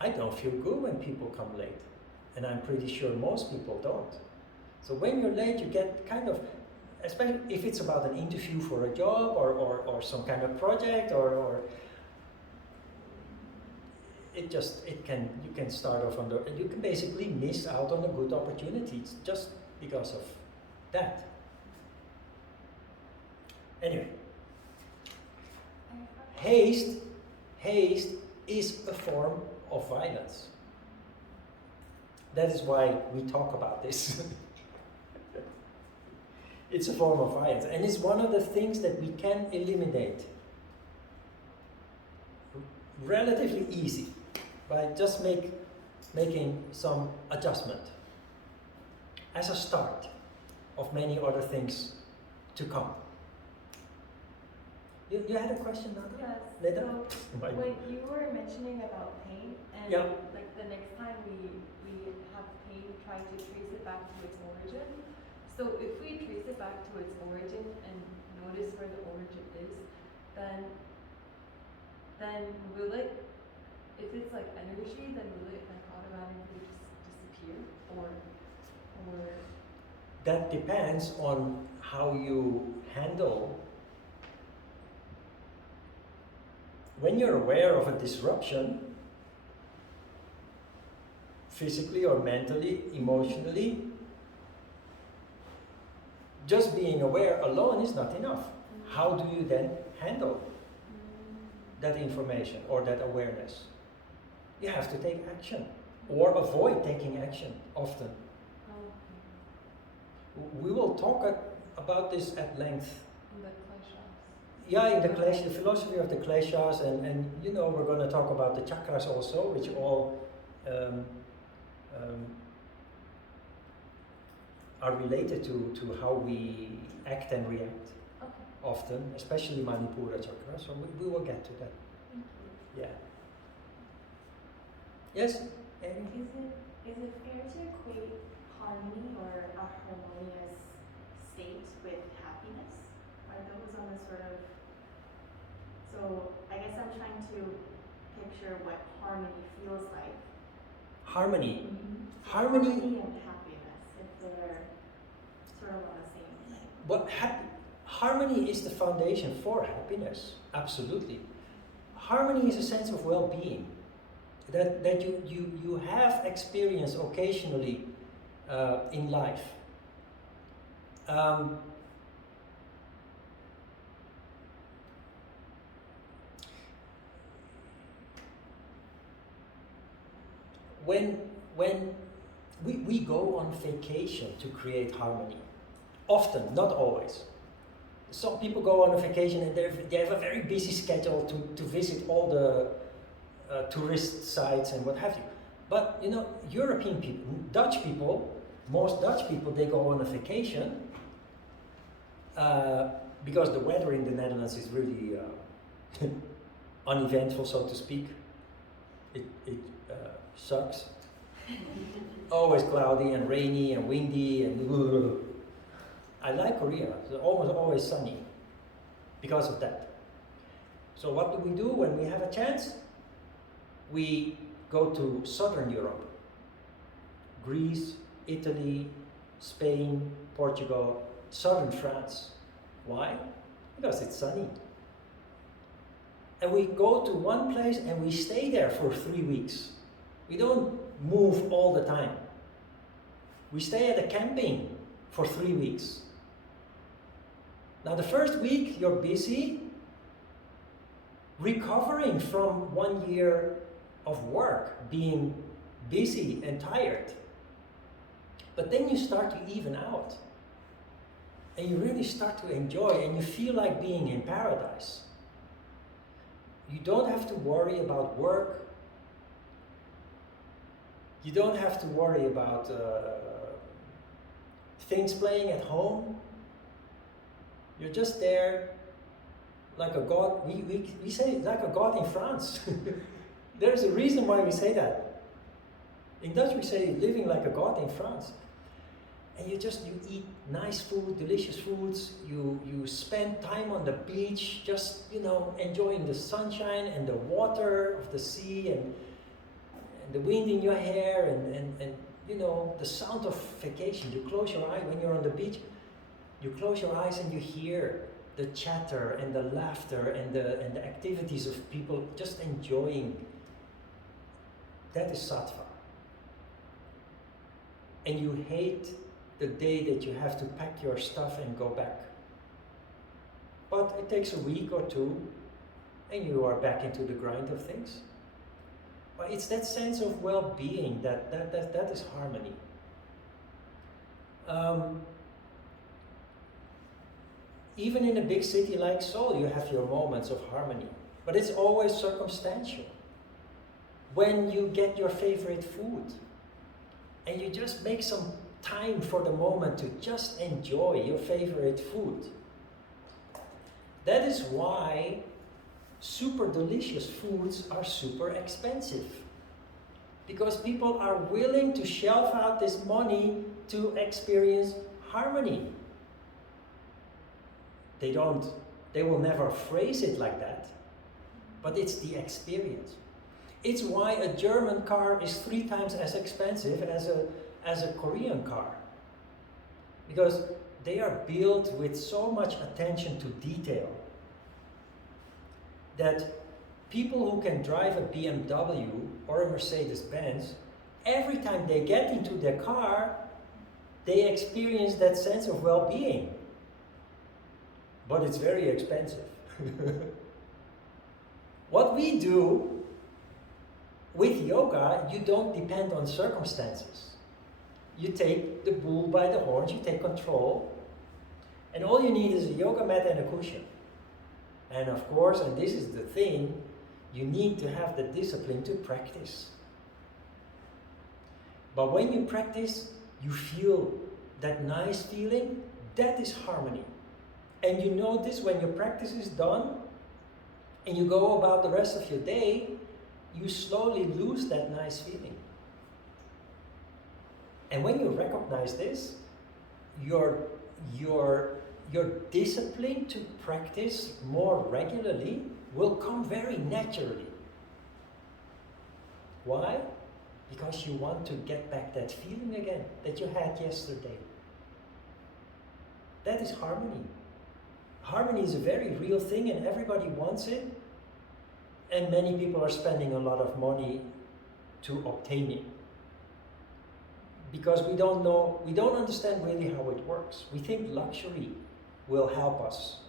I don't feel good when people come late. And I'm pretty sure most people don't. So when you're late, you get kind of, especially if it's about an interview for a job or some kind of project or you can start off and you can basically miss out on a good opportunity just because of that. Anyway, haste is a form of violence. That is why we talk about this. It's a form of violence, and it's one of the things that we can eliminate relatively easy by just making some adjustment as a start of many other things to come. You had a question, Nada? Yes. Later? So Bye. when you were mentioning about pain, and Yeah. like the next time we have pain, try to trace it back to its origin. So if we trace it back to its origin and notice where the origin is, then will it, if it's like energy, then will it like automatically just disappear, or That depends on how you handle. When you're aware of a disruption, physically or mentally, emotionally, just being aware alone is not enough. How do you then handle that information or that awareness? You have to take action or avoid taking action often. We will talk about this at length. In the kleshas. Yeah, in the clash, the philosophy of the kleshas, and you know, we're going to talk about the chakras also, which all are related to how we act and react. Okay. Often, especially Manipura chakra. So we will get to that. Thank you. Yeah. Yes, Amy? Is it fair to equate harmony or a harmonious state with happiness? Are those on a sort of, so I guess I'm trying to picture what harmony feels like. Harmony. So Harmony. and happiness, if they're sort of on the same thing. Harmony is the foundation for happiness. Absolutely. Harmony is a sense of well-being that you have experienced occasionally in life. When we go on vacation to create harmony, often, not always. Some people go on a vacation and they have a very busy schedule to visit all the tourist sites and what have you. But you know, European people, Dutch people, most Dutch people, they go on a vacation because the weather in the Netherlands is really uneventful, so to speak. It sucks. Always cloudy and rainy and windy and I like Korea. It's almost always sunny because of that. So what do we do when we have a chance? We go to Southern Europe. Greece, Italy, Spain, Portugal, southern France. Why? Because it's sunny. And we go to one place and we stay there for 3 weeks. We don't move all the time. We stay at a camping for 3 weeks. Now the first week you're busy recovering from 1 year of work, being busy and tired. But then you start to even out. And you really start to enjoy and you feel like being in paradise. You don't have to worry about work. You don't have to worry about things playing at home. You're just there like a god. We say like a god in France. There's a reason why we say that. In Dutch we say living like a god in France. And you eat nice food, delicious foods. You spend time on the beach, just enjoying the sunshine and the water of the sea and the wind in your hair and the sound of vacation. You close your eye when you're on the beach. You close your eyes and you hear the chatter and the laughter and the activities of people just enjoying. That is sattva. And you hate the day that you have to pack your stuff and go back. But it takes a week or two and you are back into the grind of things. But it's that sense of well-being that is harmony. Even in a big city like Seoul, you have your moments of harmony. But it's always circumstantial. When you get your favorite food, and you just make some time for the moment to just enjoy your favorite food. That is why super delicious foods are super expensive. Because people are willing to shelf out this money to experience harmony. They will never phrase it like that, but it's the experience. It's why a German car is 3 times as expensive as a Korean car. Because they are built with so much attention to detail that people who can drive a BMW or a Mercedes-Benz, every time they get into their car, they experience that sense of well-being. But it's very expensive. What we do with yoga, you don't depend on circumstances. You take the bull by the horns, you take control, and all you need is a yoga mat and a cushion. And of course, and this is the thing, you need to have the discipline to practice. But when you practice, you feel that nice feeling, that is harmony. And you notice when your practice is done, and you go about the rest of your day, you slowly lose that nice feeling. And when you recognize this, your discipline to practice more regularly will come very naturally. Why? Because you want to get back that feeling again that you had yesterday. That is harmony. Harmony is a very real thing and everybody wants it. And many people are spending a lot of money to obtain it. Because we don't understand really how it works. We think luxury will help us.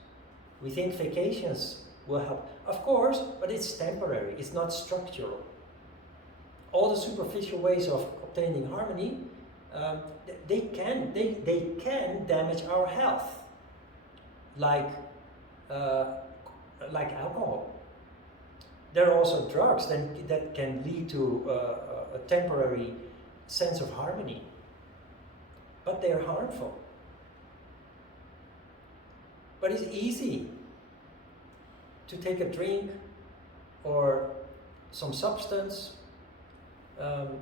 We think vacations will help. Of course, but it's temporary, it's not structural. All the superficial ways of obtaining harmony, they can damage our health. Like alcohol. There are also drugs that can lead to a temporary sense of harmony, but they are harmful. But it's easy to take a drink or some substance. And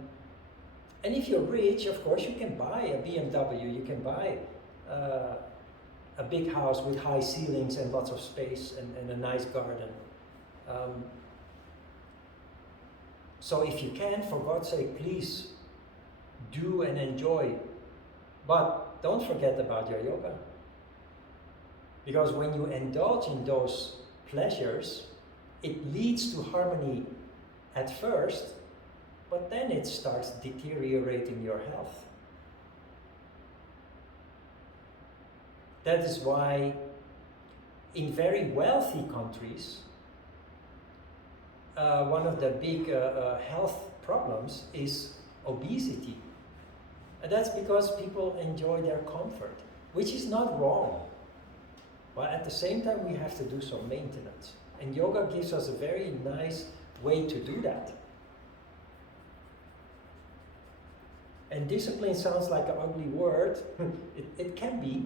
if you're rich, of course, you can buy a BMW, you can buy a big house with high ceilings and lots of space and a nice garden. So if you can, for God's sake, please do and enjoy. But don't forget about your yoga. Because when you indulge in those pleasures, it leads to harmony at first, but then it starts deteriorating your health. That is why in very wealthy countries, one of the big health problems is obesity. And that's because people enjoy their comfort, which is not wrong. But at the same time, we have to do some maintenance. And yoga gives us a very nice way to do that. And discipline sounds like an ugly word. It can be.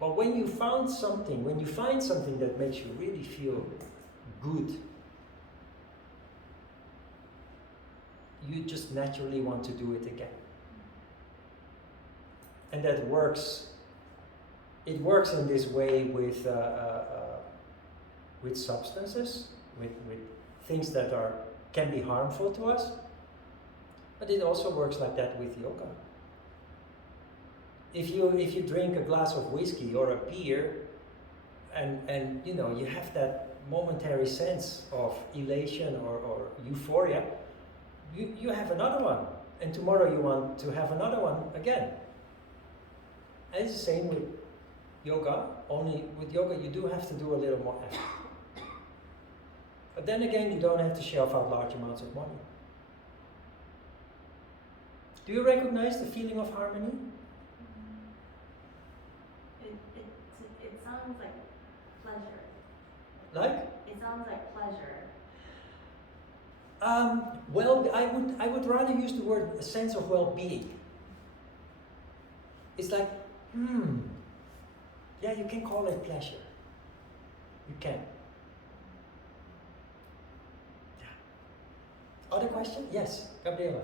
But when you find something that makes you really feel good, you just naturally want to do it again. And that works. It works in this way with substances, with things that can be harmful to us. But it also works like that with yoga. If you drink a glass of whiskey or a beer, and you have that momentary sense of elation or euphoria, you have another one, and tomorrow you want to have another one again. And it's the same with yoga, only with yoga you do have to do a little more effort. But then again, you don't have to shelf out large amounts of money. Do you recognize the feeling of harmony? It sounds like pleasure. Like? It sounds like pleasure. Well, I would rather use the word a sense of well-being. It's like, yeah, you can call it pleasure. You can. Yeah. Other question? Yes, Gabriela.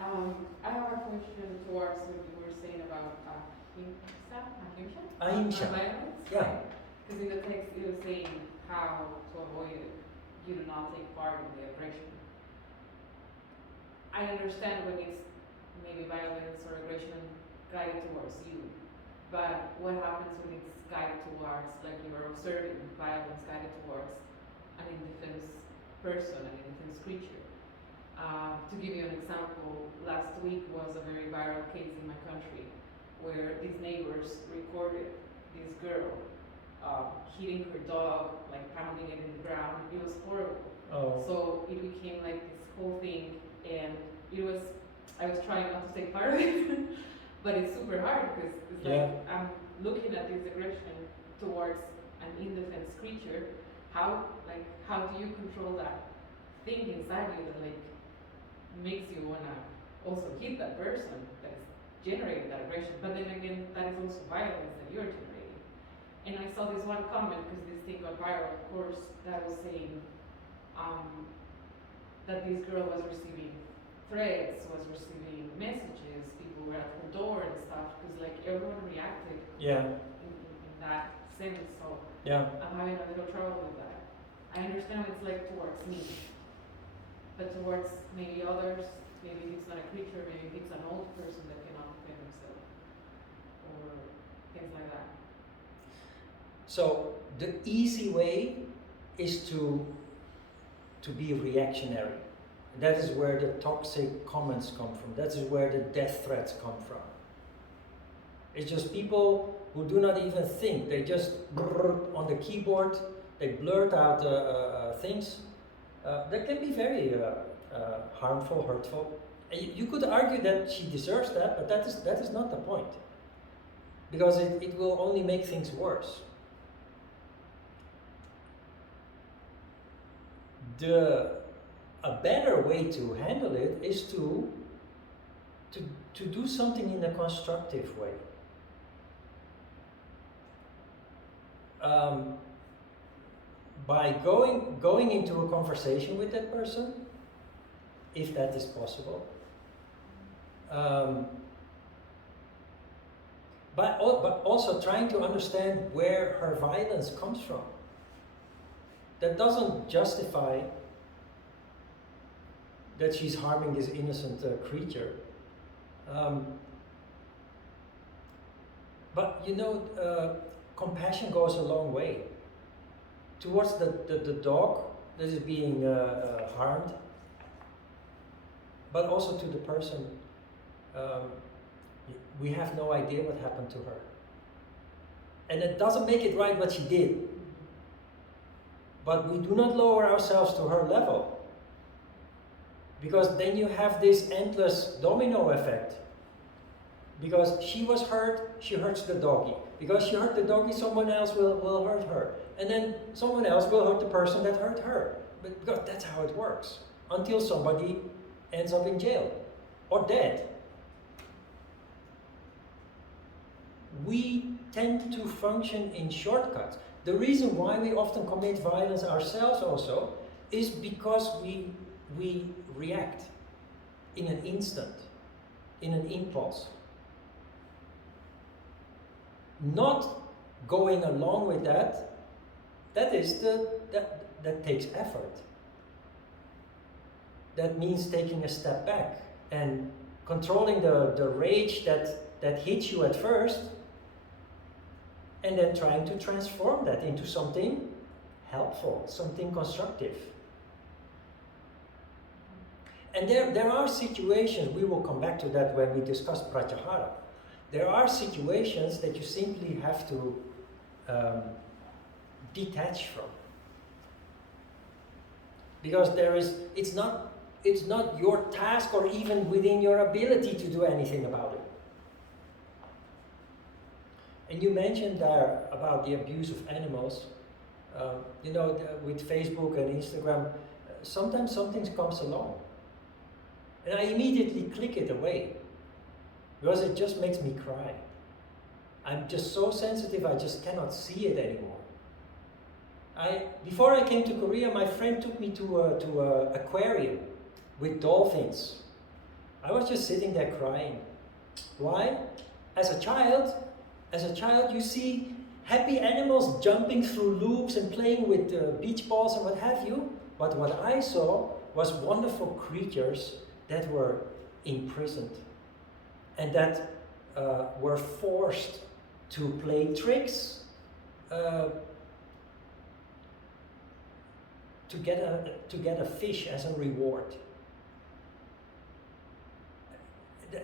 I have a question towards what you were saying about Ahimsa? Ahimsa. Violence? Yeah. Because in the text it was saying how to avoid it. You do not take part in the aggression. I understand when it's maybe violence or aggression guided towards you, but what happens when it's guided towards, like you are observing violence guided towards an indefense person, an indefense creature? To give you an example, last week was a very viral case in my country where these neighbors recorded this girl hitting her dog, like pounding it in the ground. It was horrible. Oh. So it became like this whole thing, and I was trying not to take part of it, but it's super hard because it's like I'm looking at this aggression towards an indefense creature. How do you control that thing inside you that like makes you wanna also hit that person that's generating that aggression? But then again, that is also violence that you're generating. And I saw this one comment because this thing got viral, of course, that was saying that this girl was receiving threats, was receiving messages, people were at her door and stuff, because like everyone reacted in that sense. So I'm having a little trouble with that. I understand it's like towards me, but towards maybe others, maybe it's not a creature, maybe it's an old person that cannot defend himself, or things like that. So the easy way is to be reactionary. That is where the toxic comments come from. That is where the death threats come from. It's just people who do not even think. They just on the keyboard, they blurt out things that can be very harmful, hurtful. And you could argue that she deserves that, but that is not the point. Because it will only make things worse. A better way to handle it is to do something in a constructive way. By going into a conversation with that person, if that is possible. But also trying to understand where her violence comes from. That doesn't justify that she's harming this innocent creature. But you know, compassion goes a long way. Towards the dog that is being harmed, but also to the person. We have no idea what happened to her. And it doesn't make it right what she did. But we do not lower ourselves to her level. Because then you have this endless domino effect. Because she was hurt, she hurts the doggy. Because she hurt the doggy, someone else will hurt her. And then someone else will hurt the person that hurt her. But because that's how it works. Until somebody ends up in jail. Or dead. We tend to function in shortcuts. The reason why we often commit violence ourselves also is because we react in an instant, in an impulse. Not going along with that takes effort. That means taking a step back and controlling the rage that hits you at first, and then trying to transform that into something helpful, something constructive. And there are situations, we will come back to that when we discuss pratyahara. There are situations that you simply have to detach from. Because it's not your task or even within your ability to do anything about it. And you mentioned there about the abuse of animals. With Facebook and Instagram, sometimes something comes along. And I immediately click it away. Because it just makes me cry. I'm just so sensitive, I just cannot see it anymore. Before I came to Korea, my friend took me to a aquarium with dolphins. I was just sitting there crying. Why? As a child, you see happy animals jumping through loops and playing with beach balls and what have you. But what I saw was wonderful creatures that were imprisoned and that were forced to play tricks to get a fish as a reward.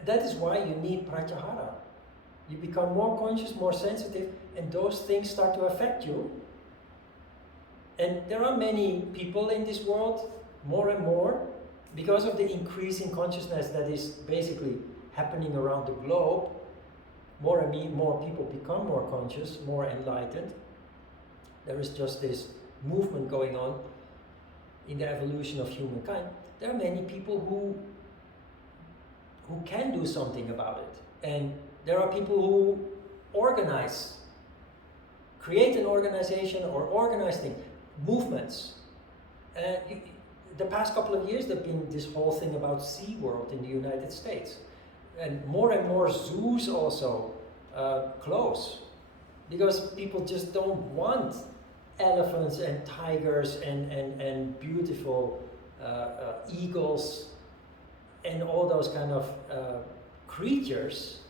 That is why you need pratyahara. You become more conscious, more sensitive, and those things start to affect you. And there are many people in this world, more and more, because of the increasing consciousness that is basically happening around the globe. More and more people become more conscious, more enlightened. There is just this movement going on in the evolution of humankind. There are many people who can do something about it. And there are people who create an organization or organize things, movements. The past couple of years there's been this whole thing about SeaWorld in the United States. And more zoos also close. Because people just don't want elephants and tigers and beautiful eagles and all those kind of creatures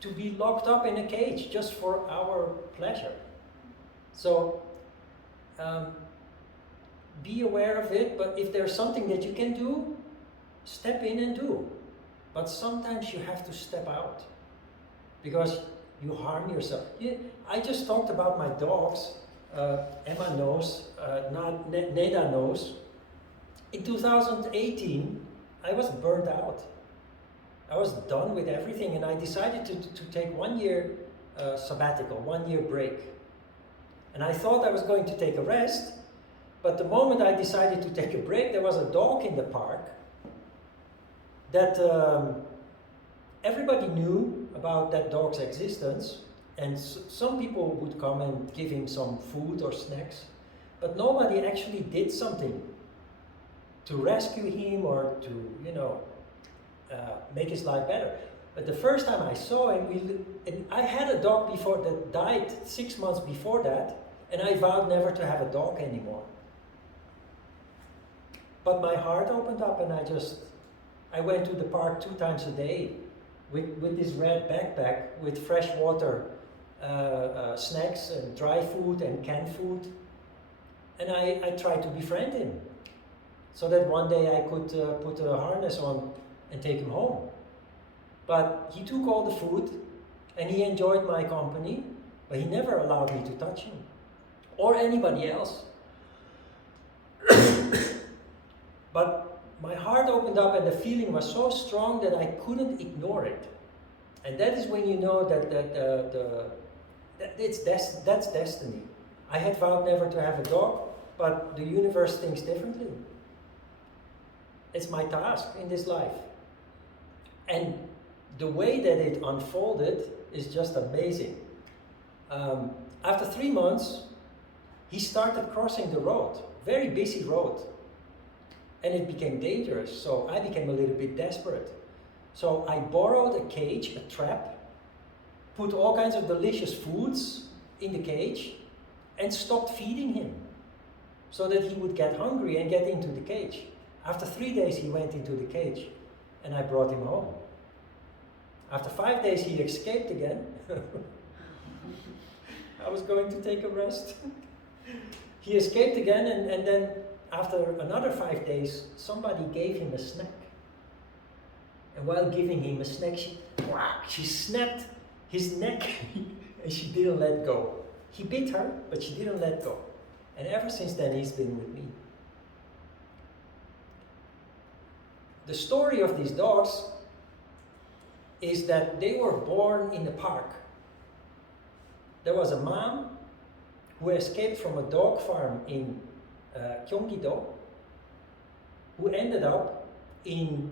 to be locked up in a cage just for our pleasure. So be aware of it, but if there's something that you can do, step in and do. But sometimes you have to step out because you harm yourself. I just talked about my dogs. Emma knows, Neda knows. In 2018, I was burnt out. I was done with everything, and I decided to take 1 year sabbatical, 1 year break. And I thought I was going to take a rest, but the moment I decided to take a break, there was a dog in the park that everybody knew about that dog's existence, and some people would come and give him some food or snacks, but nobody actually did something to rescue him or to, make his life better. But the first time I saw him, and I had a dog before that died 6 months before that, and I vowed never to have a dog anymore. But my heart opened up, and I went to the park 2 times a day with this red backpack with fresh water, snacks and dry food and canned food. And I tried to befriend him so that one day I could put a harness on and take him home. But he took all the food and he enjoyed my company, but he never allowed me to touch him or anybody else. But my heart opened up and the feeling was so strong that I couldn't ignore it. And that is when you know that's destiny. I had vowed never to have a dog, but the universe thinks differently. It's my task in this life. And the way that it unfolded is just amazing. After 3 months, he started crossing the road, very busy road. And it became dangerous, so I became a little bit desperate. So I borrowed a cage, a trap, put all kinds of delicious foods in the cage, and stopped feeding him so that he would get hungry and get into the cage. After 3 days, he went into the cage, and I brought him home. After 5 days, he escaped again. I was going to take a rest. He escaped again, and then after another 5 days, somebody gave him a snack. And while giving him a snack, she snapped his neck and she didn't let go. He bit her, but she didn't let go. And ever since then, he's been with me. The story of these dogs is that they were born in the park. There was a mom who escaped from a dog farm in Gyeonggi-do, who ended up in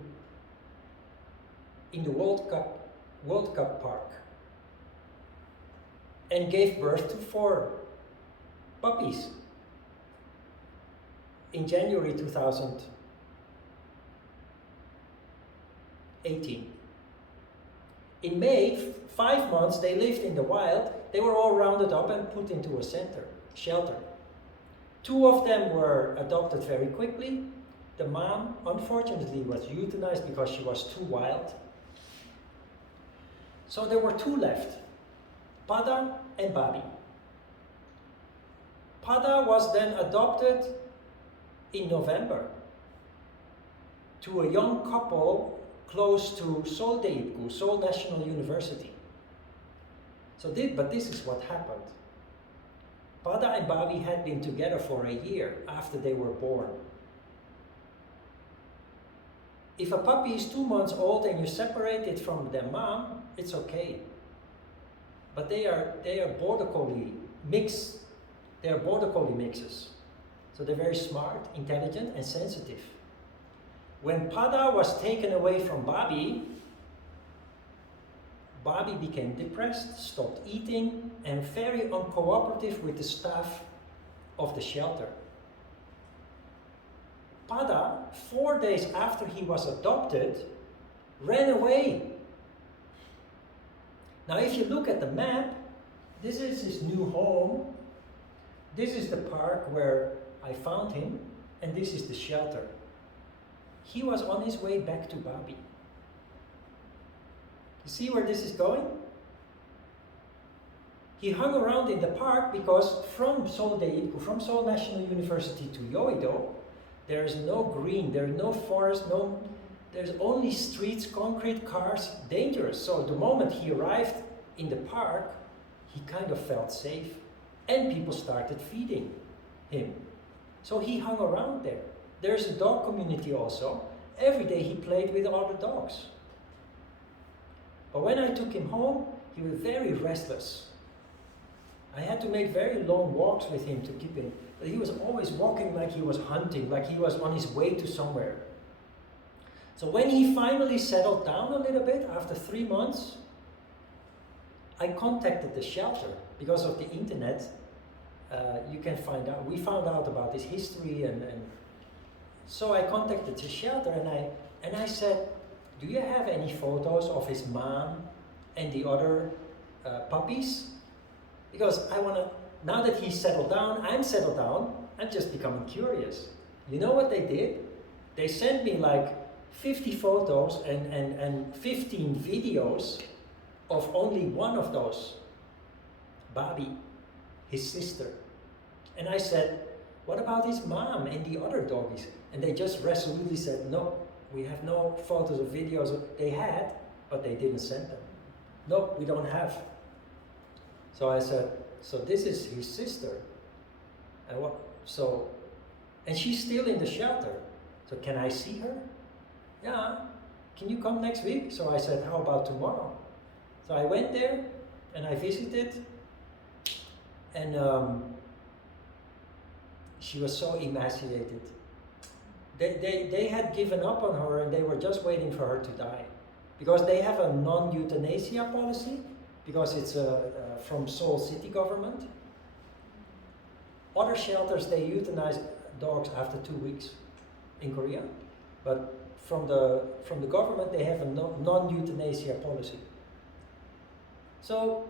the World Cup Park and gave birth to 4 puppies. in January 2018. In May, 5 months they lived in the wild. They were all rounded up and put into a shelter. 2 of them were adopted very quickly. The mom, unfortunately, was euthanized because she was too wild. So there were 2 left, Pada and Babi. Pada was then adopted in November to a young couple close to Seoul Daeipgu, Seoul National University. But this is what happened. Pada and Babi had been together for a year after they were born. If a puppy is 2 months old and you separate it from their mom, it's okay. But they are border collie mix. They are border collie mixes. So they're very smart, intelligent, and sensitive. When Pada was taken away from Babi, Babi became depressed, stopped eating, and very uncooperative with the staff of the shelter. Pada, 4 days after he was adopted, ran away. Now if you look at the map, this is his new home. This is the park where I found him, and this is the shelter. He was on his way back to Babi. You see where this is going? He hung around in the park because from Seoul Daeipgu, from Seoul National University to Yoido, there is no green, there is no forest, there's only streets, concrete, cars, dangerous. So the moment he arrived in the park, he kind of felt safe, and people started feeding him. So he hung around there. There's a dog community also. Every day he played with other dogs. But when I took him home, he was very restless. I had to make very long walks with him to keep him. But he was always walking like he was hunting, like he was on his way to somewhere. So when he finally settled down a little bit, after 3 months, I contacted the shelter. Because of the internet, you can find out. We found out about his history, and so I contacted the shelter, and I said, do you have any photos of his mom and the other puppies? Because I want to, now that he's settled down, I'm settled down, I'm just becoming curious. You know what they did? They sent me like 50 photos and 15 videos of only one of those, Babi, his sister. And I said, what about his mom and the other doggies? And they just resolutely said, no, we have no photos or videos. They had, but they didn't send them. No, we don't have. So I said, so this is his sister. And what? So, and she's still in the shelter. So can I see her? Yeah. Can you come next week? So I said, how about tomorrow? So I went there and I visited, and she was so emaciated. They had given up on her, and they were just waiting for her to die. Because they have a non-euthanasia policy, because it's from Seoul city government. Other shelters, they euthanize dogs after 2 weeks in Korea. But from the government, they have a non-euthanasia policy. So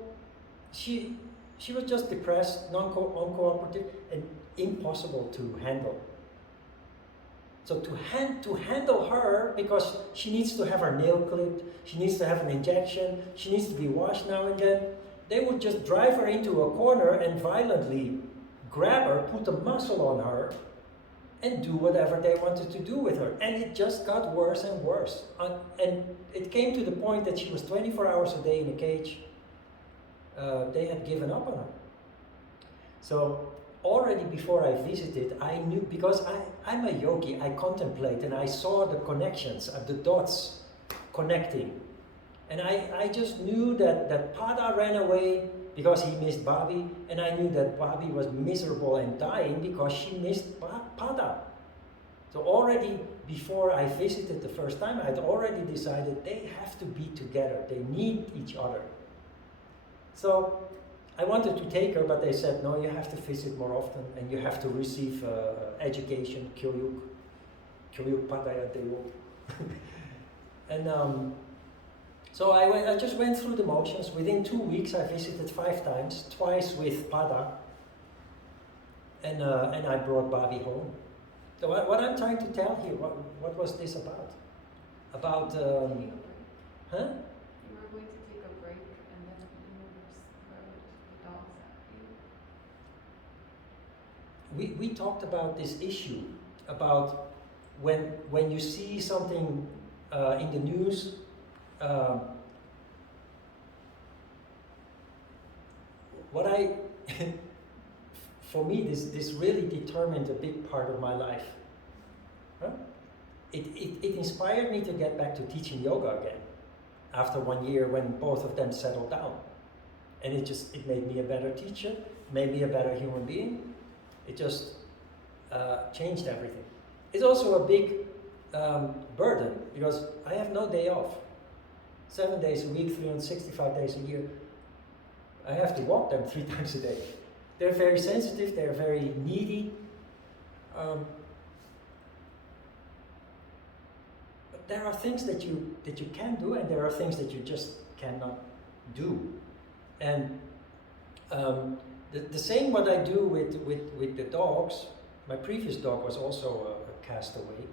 she was just depressed, uncooperative, and impossible to handle. So to handle her, because she needs to have her nail clipped, she needs to have an injection, she needs to be washed now and then, they would just drive her into a corner and violently grab her, put a muzzle on her, and do whatever they wanted to do with her. And it just got worse and worse. And it came to the point that she was 24 hours a day in a cage. They had given up on her. So already before I visited, I knew, because I'm a yogi, I contemplate and I saw the connections, the dots connecting. And I just knew that Pada ran away because he missed Babi, and I knew that Babi was miserable and dying because she missed Pada. So already before I visited the first time, I'd already decided they have to be together, they need each other. So I wanted to take her, but they said, no, you have to visit more often and you have to receive education, kyuyuk padaya dewo. And so I just went through the motions. Within 2 weeks, I visited 5 times, twice with Pada, and I brought Bobby home. So what I'm trying to tell here, what was this about? About, Take a break. huh? You were going to take a break and then the universe throws the dogs at you. We talked about this issue, about when you see something in the news, what I, for me, this really determined a big part of my life. Huh? It inspired me to get back to teaching yoga again after 1 year when both of them settled down. And it made me a better teacher, made me a better human being. It just changed everything. It's also a big burden because I have no day off. 7 days a week, 365 days a year. I have to walk them 3 times a day. They're very sensitive, they're very needy. But there are things that you can do and there are things that you just cannot do. And the same what I do with the dogs, my previous dog was also a castaway.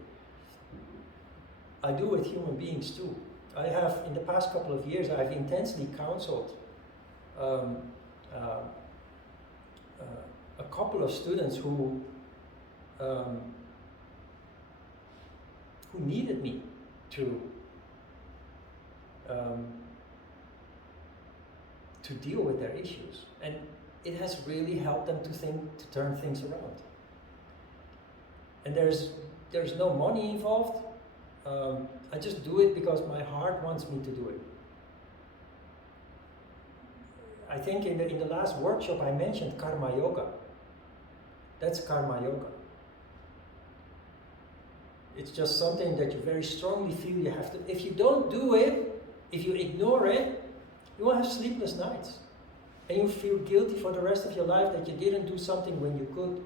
I do with human beings too. I have, in the past couple of years, I've intensely counseled a couple of students who needed me to deal with their issues, and it has really helped them to turn things around. And there's no money involved. I just do it because my heart wants me to do it. I think in the last workshop I mentioned karma yoga. That's karma yoga. It's just something that you very strongly feel you have to. If you don't do it, if you ignore it, you will have sleepless nights. And you feel guilty for the rest of your life that you didn't do something when you could.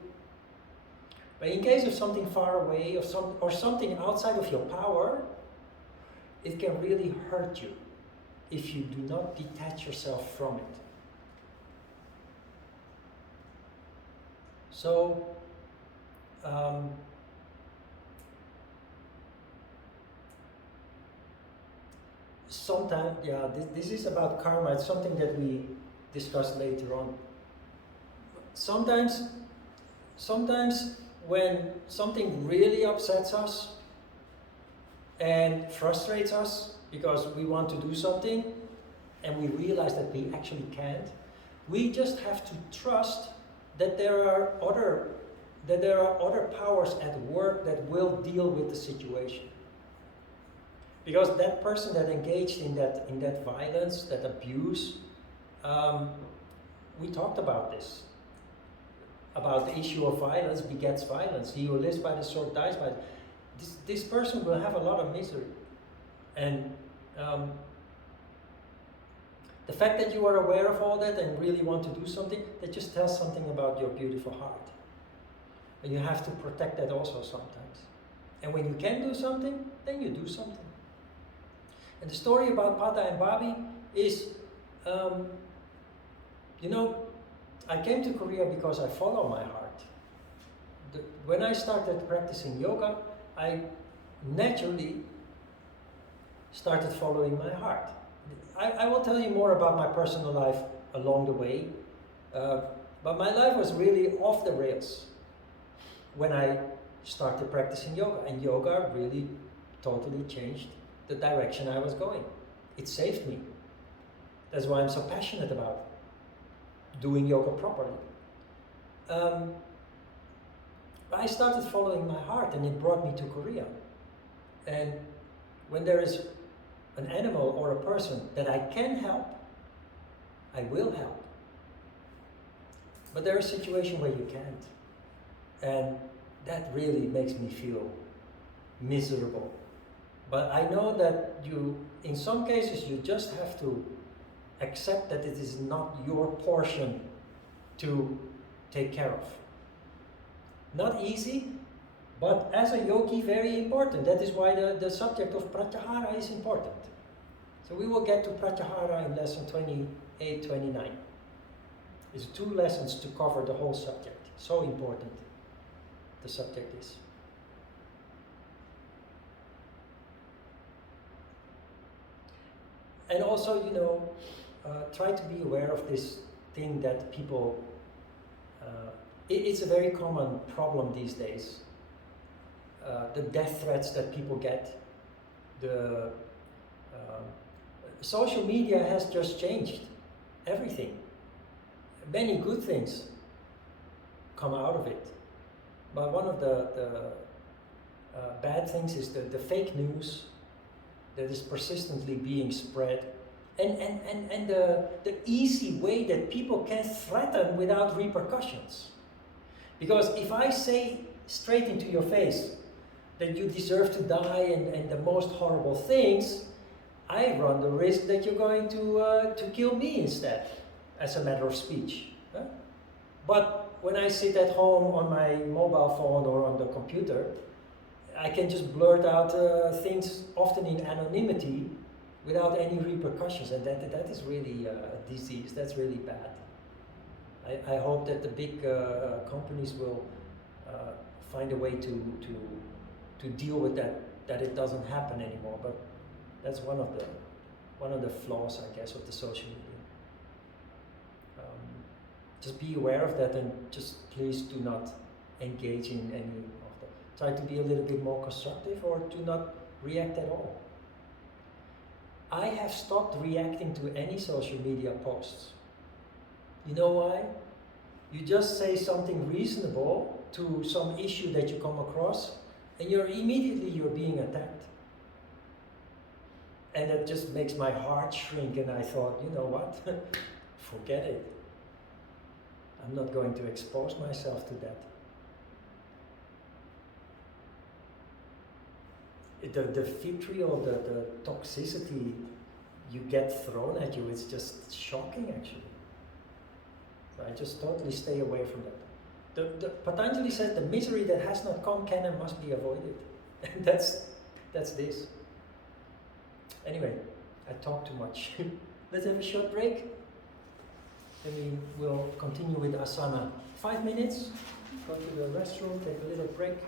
But in case of something far away or something outside of your power, it can really hurt you if you do not detach yourself from it. So, sometimes, yeah, this is about karma. It's something that we discuss later on. Sometimes when something really upsets us and frustrates us because we want to do something and we realize that we actually can't, we just have to trust that there are other powers at work that will deal with the situation. Because that person that engaged in that violence, that abuse, we talked about this. About the issue of violence begets violence. He who lives by the sword dies by it. This person will have a lot of misery. And the fact that you are aware of all that and really want to do something, that just tells something about your beautiful heart. And you have to protect that also sometimes. And when you can do something, then you do something. And the story about Pada and Bobby is, I came to Korea because I follow my heart. When I started practicing yoga, I naturally started following my heart. I will tell you more about my personal life along the way, but my life was really off the rails when I started practicing yoga, and yoga really totally changed the direction I was going. It saved me. That's why I'm so passionate about doing yoga properly. I started following my heart and it brought me to Korea. And when there is an animal or a person that I can help, I will help. But there are situations where you can't. And that really makes me feel miserable. But I know that in some cases, you just have to Accept that it is not your portion to take care of. Not easy, but as a yogi, very important. That is why the subject of pratyahara is important. So we will get to pratyahara in lesson 28, 29. It's 2 lessons to cover the whole subject. So important the subject is. And also, try to be aware of this thing that people, it's a very common problem these days. The death threats that people get, the social media has just changed everything. Many good things come out of it. But one of the bad things is the fake news that is persistently being spread, and the easy way that people can threaten without repercussions. Because if I say straight into your face that you deserve to die and the most horrible things, I run the risk that you're going to kill me instead, as a matter of speech. Huh? But when I sit at home on my mobile phone or on the computer, I can just blurt out things, often in anonymity, without any repercussions, and that is really a disease. That's really bad. I hope that the big companies will find a way to deal with that it doesn't happen anymore. But that's one of the flaws, I guess, of the social media. Just be aware of that, and just please do not engage in any of that. Try to be a little bit more constructive, or do not react at all. I have stopped reacting to any social media posts. You know why? You just say something reasonable to some issue that you come across, and you're being attacked. And that just makes my heart shrink, and I thought, you know what? Forget it. I'm not going to expose myself to that. The vitriol, the toxicity you get thrown at you, it's just shocking, actually. So I just totally stay away from that. The Patanjali says the misery that has not come can and must be avoided. And that's this. Anyway, I talk too much. Let's have a short break. Then we will continue with asana. 5 minutes, go to the restroom, take a little break.